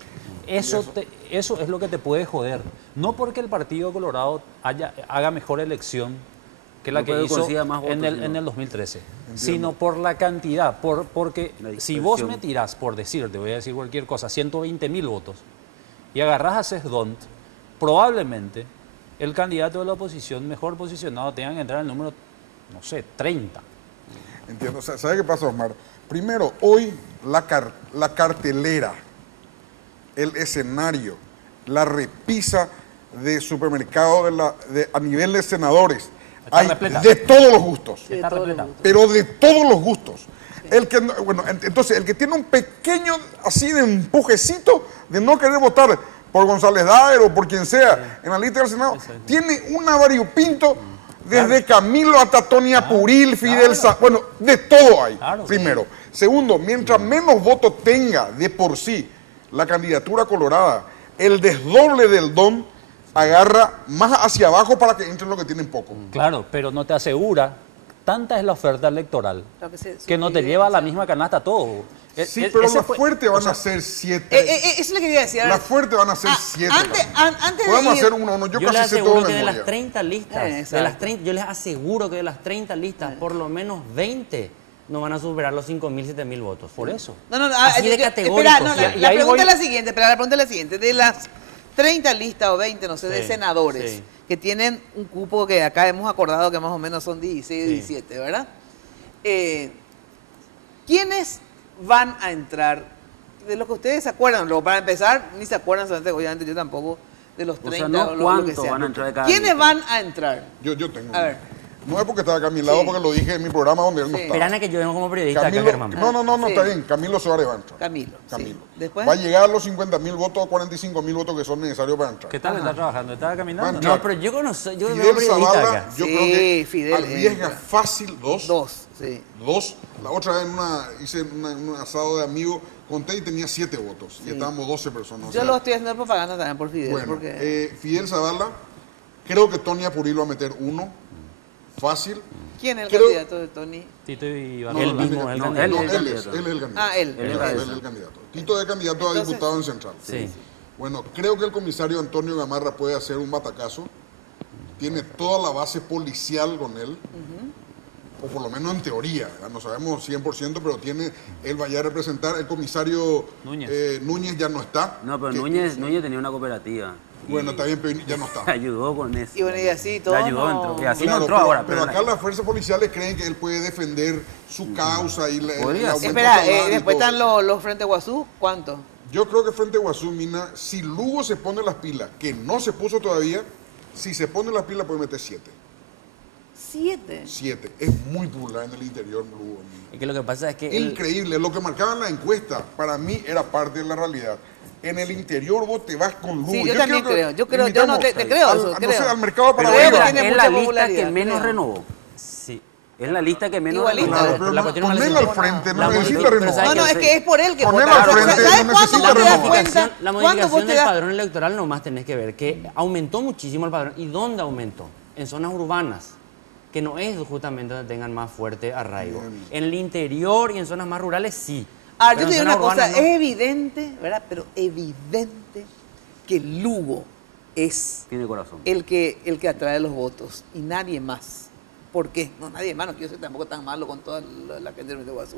Eso es lo que te puede joder. No porque el Partido Colorado haga mejor elección que la que hizo en el 2013, sino por la cantidad. Porque si vos me tirás, por decir, te voy a decir cualquier cosa, 120.000 votos, y agarrás a Cesdont, probablemente el candidato de la oposición mejor posicionado tenga que entrar en el número, no sé, 30. Entiendo. ¿Sabe qué pasa, Osmar? Primero, hoy la cartelera, el escenario, la repisa de supermercado a nivel de senadores, hay de todos los gustos. Está repleta. Pero de todos los gustos. Entonces, el que tiene un pequeño, así de empujecito de no querer votar por González Daer o por quien sea en la lista del Senado, tiene una variopinto desde Camilo hasta Tonia Puril, Fidel bueno, de todo hay, primero. Segundo, mientras menos votos tenga de por sí la candidatura colorada, el desdoble del don agarra más hacia abajo para que entren los que tienen poco. Claro, pero no te asegura, tanta es la oferta electoral, que no te lleva a la misma canasta todo. Sí, pero las fuertes van a ser 7. Eso le quería decir. Las fuertes van a ser 7. Antes podemos hacer uno. Yo casi sé todo de memoria. De las 30 listas, yo les aseguro que de las 30 listas, por lo menos 20 no van a superar los 5.000, 7.000 votos. Por eso. Así de categóricos. La pregunta es la siguiente, de las 30 listas o 20, no sé, de senadores que tienen un cupo que acá hemos acordado que más o menos son 16, 17, ¿verdad? ¿Quiénes van a entrar? De lo que ustedes se acuerdan, luego para empezar, ni se acuerdan, obviamente yo tampoco, de los 30 o sea, no o lo que sea. Van a entrar de cada ¿Quiénes lista van a entrar? Yo tengo. A ver. No es porque estaba acá a mi lado, porque lo dije en mi programa donde él no estaba. Esperan a que yo venga como periodista Camilo, acá, Germán. No, Sí. está bien. Camilo Suárez va a entrar. Camilo. Después. Va a llegar a los 50.000 votos o 45.000 votos que son necesarios para entrar. ¿Qué tal está trabajando? ¿Está caminando? No, pero yo conozco, yo veo Fidel periodista Zavala, acá. yo Sí, creo que Fidel, arriesga fácil dos. Sí. Dos. La otra vez hice un asado de amigos, conté y tenía 7 votos. Y estábamos 12 personas. o Yo sea, lo estoy haciendo propaganda también por Fidel. Bueno, porque... Fidel Zavala, creo que Tony Apurillo va a meter 1. Fácil. ¿Quién es el Creo- candidato de Tony? Tito y Iván. Él mismo, el candidato. Él es el candidato. Ah, él. Él es el candidato. Tito es candidato a Entonces- diputado en Central. Sí. Bueno, creo que el comisario Antonio Gamarra puede hacer un batacazo. Tiene toda la base policial con él. O por lo menos en teoría. ¿Verdad? No sabemos 100%, pero él vaya a representar. El comisario Núñez ya no está. No, pero Que- Núñez tenía una cooperativa. Bueno, está bien, pero ya no está. Ayudó con eso. Y bueno, y así todo. Le ayudó, no- entró. Y así Claro, no entró pero, ahora. pero acá las fuerzas policiales creen que él puede defender su causa y el Podría aumento ser. Espera, salarial y después todo están eso. los Frente Guazú. ¿Cuántos? Yo creo que frente a Guazú, Mina, si Lugo se pone las pilas, que no se puso todavía, si se pone las pilas puede meter 7. 7. 7. Es muy popular en el interior, Lugo. Es que lo que pasa es que... Increíble. Lo que marcaban la encuesta, para mí era parte de la realidad. En el interior vos te vas con Lugo. Sí, yo también creo. Yo creo, yo no te creo al, eso, no creo. sé, al mercado para Pero ver. tiene es mucha la lista popularidad, que menos creo. renovó. Sí. Es la lista que menos Igualita. renovó. Claro, pero la no, cuestión es la ponelo al siguiente. frente, no La necesita modificación- renovar. pero No, no, ¿sabes es qué? que es por él que Ponelo vota. al frente, ¿Sabes no cuándo necesita vos te das renovar. cuenta? La ¿Cuándo vos modificación te del das padrón electoral nomás tenés que ver que aumentó muchísimo el padrón. ¿Y dónde aumentó? En zonas urbanas, que no es justamente donde tengan más fuerte arraigo. En el interior y en zonas más rurales sí. Ahora, Pero yo te en digo una zonas cosa, urbanas no. es evidente, ¿verdad? Pero evidente que Lugo es Tiene corazón. el que atrae los votos y nadie más. ¿Por qué? No, nadie más, no quiero ser tampoco tan malo con toda la gente del Frente Guazú.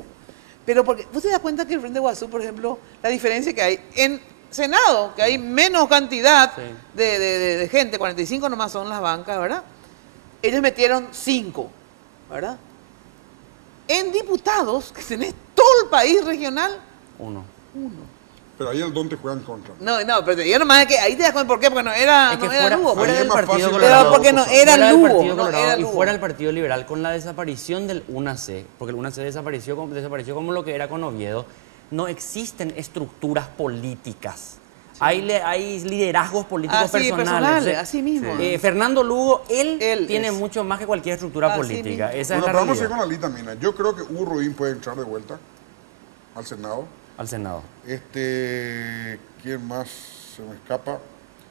Pero porque, ¿vos te das cuenta que el Frente Guazú, por ejemplo, la diferencia que hay en Senado, que hay menos cantidad Sí. de gente, 45 nomás son las bancas, ¿verdad? Ellos metieron 5, ¿verdad? En diputados, que tenés todo el país regional, Uno. 1. Pero ahí el don te juega en contra. No, pero yo nomás que ahí te das cuenta por qué, porque no era, Es que no era fuera, Lugo. fuera Ahí del es más Partido fácil. Colorado. Pero porque no era fuera del Lugo, Partido no Colorado era y Lugo. fuera del Partido Liberal, con la desaparición del UNAC, porque el UNAC desapareció como lo que era con Oviedo, no existen estructuras políticas. Hay liderazgos políticos Así, personales, así mismo. Fernando Lugo, él tiene es. mucho más que cualquier estructura Así política. mismo. Esa Bueno, es la pero vamos a ir realidad. con la lista, Mina. Yo creo que Hugo Rubín puede entrar de vuelta al Senado. Al Senado. ¿Quién más se me escapa?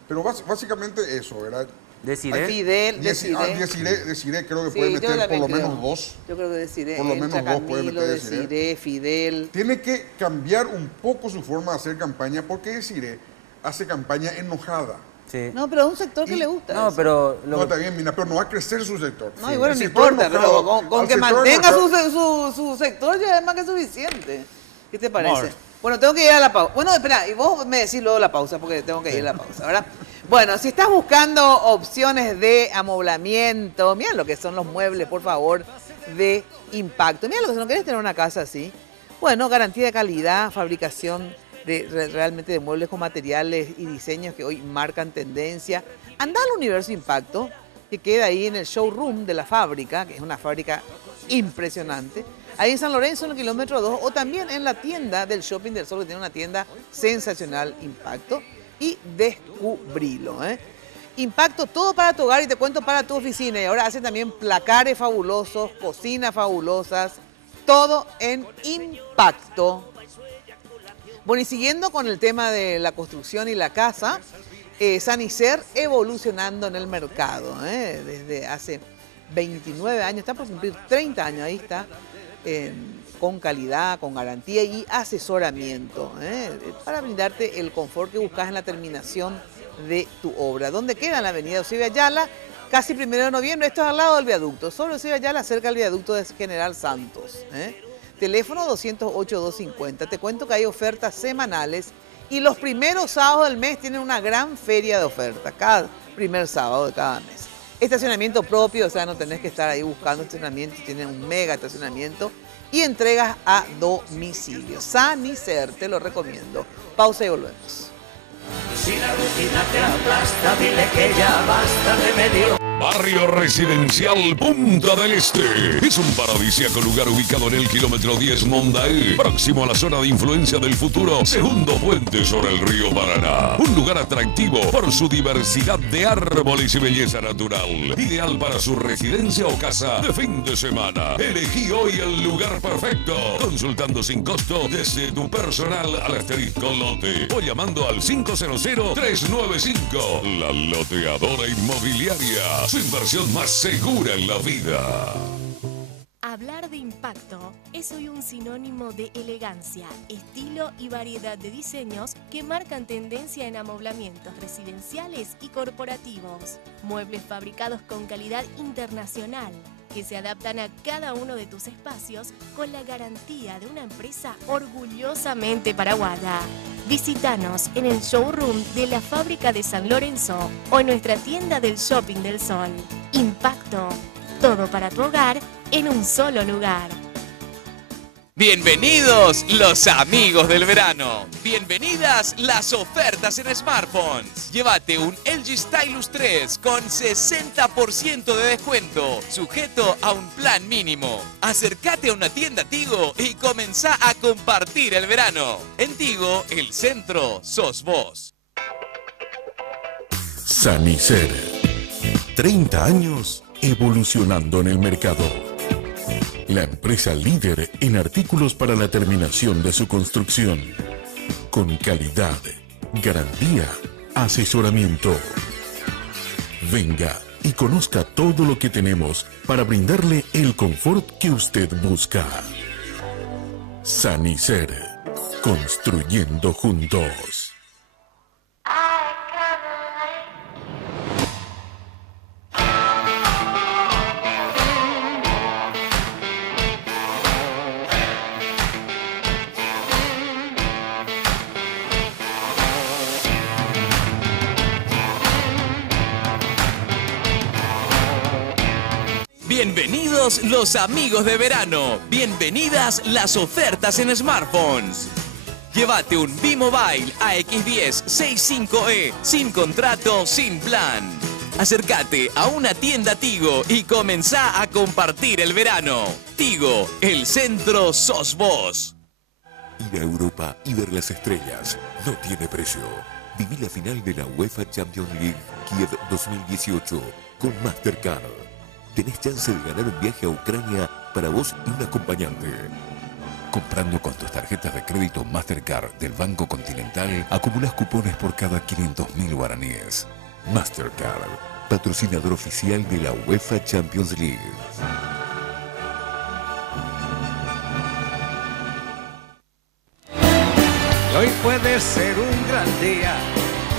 Pero básicamente eso, ¿verdad? Desiré. Fidel, Desiré creo que Sí, puede yo meter por también lo creo. menos 2. Yo creo que Desiré. Por lo menos entra 2 puede Camilo, meter Desiré. Desiré, Fidel. Tiene que cambiar un poco su forma de hacer campaña porque Desiré hace campaña enojada. Sí. No, pero es un sector que le gusta. No, eso. pero No, está bien, Mina, pero no va a crecer su sector. No, y bueno, El no sector importa, enojado, pero con al que sector mantenga enojado- su sector ya es más que suficiente. ¿Qué te parece? Amor. Bueno, tengo que ir a la pausa. Bueno, espera, y vos me decís luego la pausa, porque tengo que ir a la pausa, ¿verdad? Bueno, si estás buscando opciones de amoblamiento, mira lo que son los muebles, por favor, de impacto. Mira lo que son, ¿querés tener una casa así? Bueno, garantía de calidad, fabricación realmente de muebles con materiales y diseños que hoy marcan tendencia. Anda al Universo Impacto, que queda ahí en el showroom de la fábrica, que es una fábrica impresionante. Ahí en San Lorenzo, en el kilómetro 2, o también en la tienda del Shopping del Sol, que tiene una tienda sensacional, Impacto, y descubrilo. Impacto, todo para tu hogar y te cuento para tu oficina. Y ahora hacen también placares fabulosos, cocinas fabulosas, todo en Impacto. Bueno, y siguiendo con el tema de la construcción y la casa, Sanicer evolucionando en el mercado, desde hace 29 años, está por cumplir 30 años, ahí está, con calidad, con garantía y asesoramiento, para brindarte el confort que buscas en la terminación de tu obra. ¿Dónde queda? En la avenida Eusebio Ayala, casi 1 de noviembre, esto es al lado del viaducto, sobre Eusebio Ayala, cerca del viaducto de General Santos. Teléfono 208-250. Te cuento que hay ofertas semanales y los primeros sábados del mes tienen una gran feria de ofertas, cada primer sábado de cada mes. Estacionamiento propio, o sea, no tenés que estar ahí buscando estacionamiento, tienen un mega estacionamiento y entregas a domicilio. Sanicer, te lo recomiendo. Pausa y volvemos. Si la rutina te aplasta, dile que ya basta de medio. Barrio Residencial Punta del Este. Es un paradisíaco lugar ubicado en el kilómetro 10 Mondaé, próximo a la zona de influencia del futuro, segundo puente sobre el río Paraná. Un lugar atractivo por su diversidad de árboles y belleza natural. Ideal para su residencia o casa de fin de semana. Elegí hoy el lugar perfecto, consultando sin costo desde tu personal al asterisco lote o llamando al 500-395. La Loteadora Inmobiliaria. Su inversión más segura en la vida. Hablar de impacto es hoy un sinónimo de elegancia, estilo y variedad de diseños que marcan tendencia en amoblamientos residenciales y corporativos. Muebles fabricados con calidad internacional que se adaptan a cada uno de tus espacios con la garantía de una empresa orgullosamente paraguaya. Visítanos en el showroom de la fábrica de San Lorenzo o en nuestra tienda del Shopping del Sol. Impacto, todo para tu hogar en un solo lugar. Bienvenidos los amigos del verano. Bienvenidas las ofertas en smartphones. Llévate un LG Stylus 3 con 60% de descuento, sujeto a un plan mínimo. Acércate a una tienda Tigo y comenzá a compartir el verano. En Tigo, el centro sos vos. Sanicer. 30 años evolucionando en el mercado. La empresa líder en artículos para la terminación de su construcción. Con calidad, garantía, asesoramiento. Venga y conozca todo lo que tenemos para brindarle el confort que usted busca. Sanicer. Construyendo juntos. Bienvenidos los amigos de verano. Bienvenidas las ofertas en smartphones. Llévate un B-Mobile AX10 65E sin contrato, sin plan. Acércate a una tienda Tigo y comenzá a compartir el verano. Tigo, el centro sos vos. Ir a Europa y ver las estrellas no tiene precio. Viví la final de la UEFA Champions League Kiev 2018 con Mastercard. Tenés chance de ganar un viaje a Ucrania para vos y un acompañante. Comprando con tus tarjetas de crédito Mastercard del Banco Continental, acumulas cupones por cada 500.000 guaraníes. Mastercard, patrocinador oficial de la UEFA Champions League. Hoy puede ser un gran día.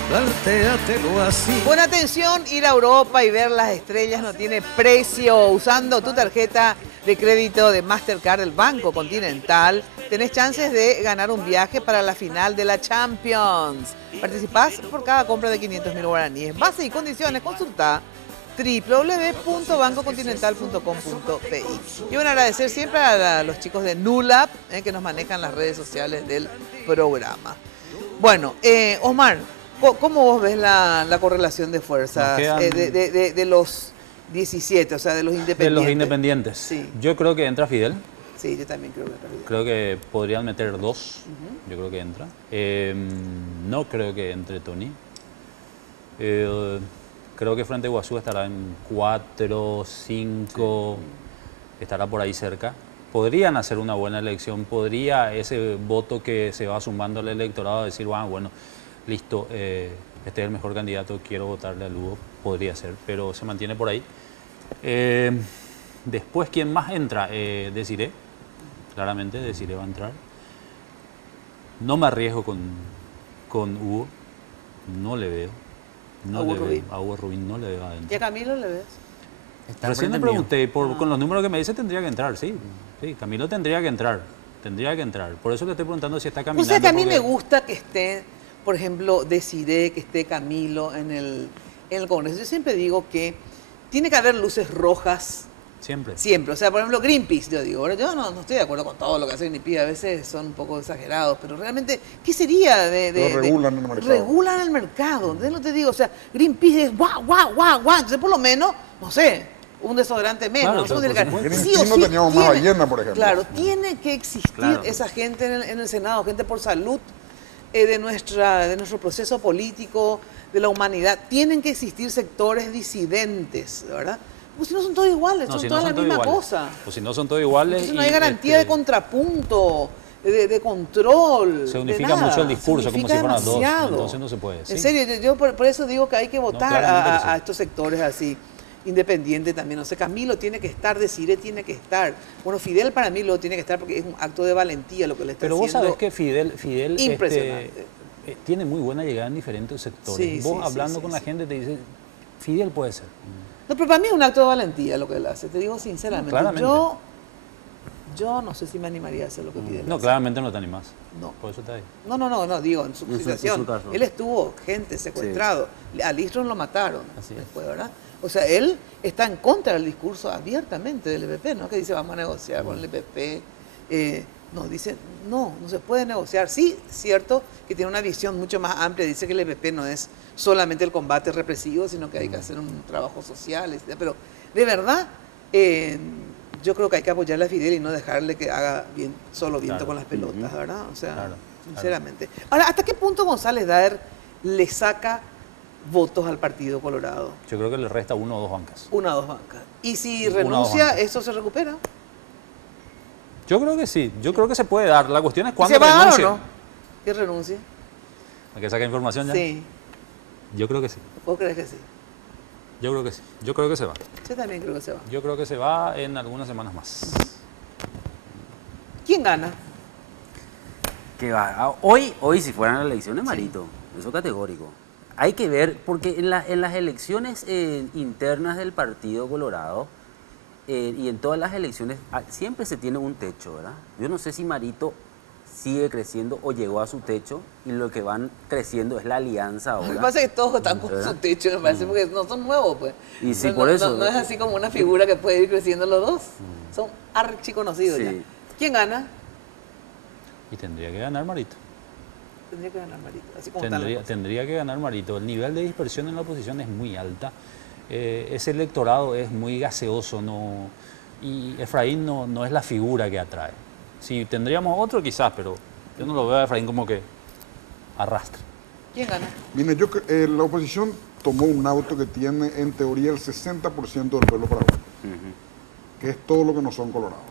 Plantéatelo así. Buena atención, ir a Europa y ver las estrellas no tiene precio. Usando tu tarjeta de crédito de Mastercard del Banco Continental, tenés chances de ganar un viaje para la final de la Champions. Participás por cada compra de 500.000 guaraníes. Base y condiciones, consulta www.bancocontinental.com.pi. Y bueno, agradecer siempre a los chicos de Nulap que nos manejan las redes sociales del programa. Bueno, Osmar, ¿cómo vos ves la correlación de fuerzas de los 17, o sea, de los independientes? De los independientes. Sí. Yo creo que entra Fidel. Sí, yo también creo que entra Fidel. Creo que podrían meter dos. Yo creo que entra. No creo que entre Tony. Creo que frente a Iguazú estará en 4, 5, estará por ahí cerca. Podrían hacer una buena elección, podría ese voto que se va sumando al electorado decir, bueno, listo, este es el mejor candidato, quiero votarle a Lugo, podría ser, pero se mantiene por ahí. Después, ¿quién más entra? Desiré, claramente Desiré va a entrar. No me arriesgo con Hugo, no le veo. A Hugo Rubín no le veo adentro. ¿Y a Camilo le ves? Recién le pregunté, con los números que me dice tendría que entrar, sí, Camilo tendría que entrar. Por eso le estoy preguntando si está caminando. O sea que a mí me gusta que esté, por ejemplo, Desiré, que esté Camilo en el Congreso. Yo siempre digo que tiene que haber luces rojas Siempre. Siempre. O sea, por ejemplo, Greenpeace, yo digo, yo no estoy de acuerdo con todo lo que hace Greenpeace, a veces son un poco exagerados, pero realmente, ¿qué sería Lo regulan el mercado. Regulan el mercado, entonces no te digo, o sea, Greenpeace es guau, entonces por lo menos, no sé, un desodorante menos. Claro, Greenpeace no teníamos más ballena, por ejemplo. Claro, tiene que existir esa gente en el Senado, gente por salud de nuestro proceso político, de la humanidad. Tienen que existir sectores disidentes, ¿verdad? Pues si no son todos iguales, son todas la misma cosa. Pues si no son todos iguales. Entonces no hay garantía de contrapunto, de control. Se unifica mucho el discurso, como si fueran dos. Entonces no se puede. En serio, yo por eso digo que hay que votar a estos sectores así. Independiente también, no sé, Camilo tiene que estar, Desiree tiene que estar. Bueno, Fidel para mí lo tiene que estar porque es un acto de valentía lo que le está haciendo. Pero vos sabés que Fidel impresionante. Tiene muy buena llegada en diferentes sectores. Sí, vos hablando con la gente te dice, Fidel puede ser. No, pero para mí es un acto de valentía lo que él hace, te digo sinceramente. Claramente. Yo no sé si me animaría a hacer lo que pide. No, claramente no te animás. No. Por eso te digo. No, digo, en su situación. Él estuvo gente secuestrado. A Listron lo mataron después, ¿verdad? O sea, él está en contra del discurso abiertamente del EPP, ¿no? Que dice, vamos a negociar con el EPP. No, dice, no se puede negociar. Sí, cierto que tiene una visión mucho más amplia. Dice que el EPP no es solamente el combate represivo, sino que hay que hacer un trabajo social. Etc. Pero, de verdad, yo creo que hay que apoyarle a Fidel y no dejarle que haga viento con las pelotas, ¿verdad? O sea, sinceramente. Ahora, ¿hasta qué punto González Daer le saca votos al Partido Colorado? Yo creo que le resta 1 o 2 bancas. 1 o 2 bancas. ¿Y si renuncia, eso se recupera? Yo creo que sí. Yo creo que se puede dar. La cuestión es cuándo renuncie. ¿Se va a dar o no? ¿Que renuncie? ¿A que saque información ya? Sí. Yo creo que sí. ¿Vos crees que sí? Yo creo que sí. Yo creo que se va. Yo también creo que se va. Yo creo que se va en algunas semanas más. ¿Quién gana? Que va. Hoy si fueran las elecciones, Marito, eso categórico. Hay que ver, porque en las elecciones internas del Partido Colorado y en todas las elecciones siempre se tiene un techo, ¿verdad? Yo no sé si Marito sigue creciendo o llegó a su techo y lo que van creciendo es la alianza ahora. Lo que pasa es que todos están con su techo, me parece, porque no son nuevos, pues. Y sí, por eso. No es así como una figura que puede ir creciendo los dos. Son archiconocidos ya. ¿Quién gana? Y tendría que ganar Marito. Tendría que ganar Marito, así como tendría que ganar Marito. El nivel de dispersión en la oposición es muy alta. Ese electorado es muy gaseoso, y Efraín no es la figura que atrae. Si tendríamos otro quizás, pero yo no lo veo a Efraín como que arrastra. ¿Quién gana? Mire, la oposición tomó un auto que tiene en teoría el 60% del pueblo paraguayo, que es todo lo que no son colorados.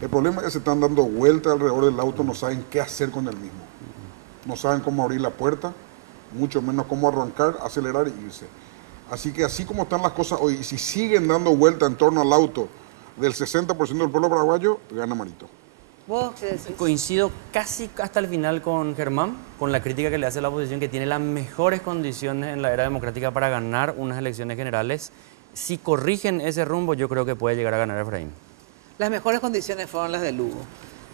El problema es que se están dando vueltas alrededor del auto, no saben qué hacer con el mismo. No saben cómo abrir la puerta, mucho menos cómo arrancar, acelerar e irse. Así que así como están las cosas hoy, y si siguen dando vuelta en torno al auto del 60% del pueblo paraguayo, gana Marito. ¿Vos qué decís? Coincido casi hasta el final con Germán, con la crítica que le hace la oposición, que tiene las mejores condiciones en la era democrática para ganar unas elecciones generales. Si corrigen ese rumbo, yo creo que puede llegar a ganar Efraín. Las mejores condiciones fueron las de Lugo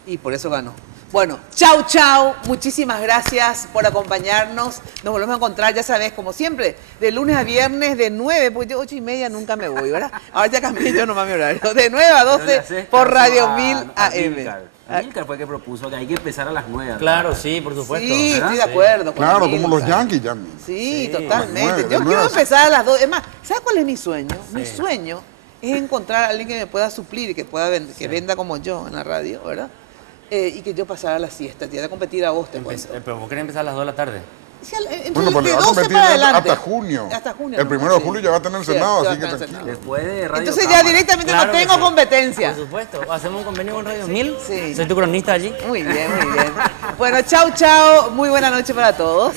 y por eso ganó. Bueno, chau, muchísimas gracias por acompañarnos. Nos volvemos a encontrar, ya sabes, como siempre, de lunes a viernes de 9, porque yo 8:30 nunca me voy, ¿verdad? Ahora ya cambié yo nomás mi horario. De 9 a 12 por Radio 1000 AM. Amílcar fue que propuso que hay que empezar a las 9. Claro, sí, por supuesto. Sí, estoy de acuerdo. Claro, como los Yankees, Sí, totalmente. Yo quiero empezar a las 2. Es más, ¿sabes cuál es mi sueño? Sí. Mi sueño es encontrar a alguien que me pueda suplir y que pueda que venda como yo en la radio, ¿verdad? Y que yo pasara la siesta, tía, de competir a vos, te cuento. Pero vos querés empezar a las 2 de la tarde. Sí, bueno, pues le va a competir hasta junio. El 1 de julio ya va a tener el Senado, así que tranquilo. Después de Radio Entonces ya directamente no tengo competencia. Por supuesto. ¿Hacemos un convenio con Radio 1000? Sí. ¿Soy tu cronista allí? Muy bien. Bueno, chau. Muy buena noche para todos.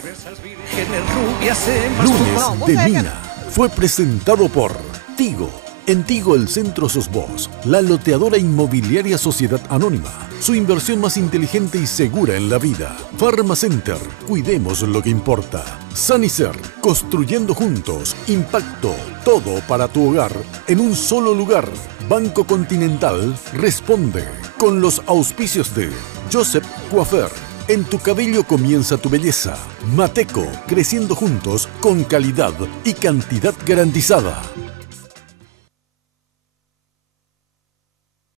Lunes de Mina fue presentado por Tigo. En Tigo el centro sos vos, la loteadora inmobiliaria Sociedad Anónima. Su inversión más inteligente y segura en la vida. Pharmacenter, cuidemos lo que importa. Sanicer, construyendo juntos. Impacto, todo para tu hogar en un solo lugar. Banco Continental responde con los auspicios de Joseph Coiffeur. En tu cabello comienza tu belleza. Mateco, creciendo juntos con calidad y cantidad garantizada.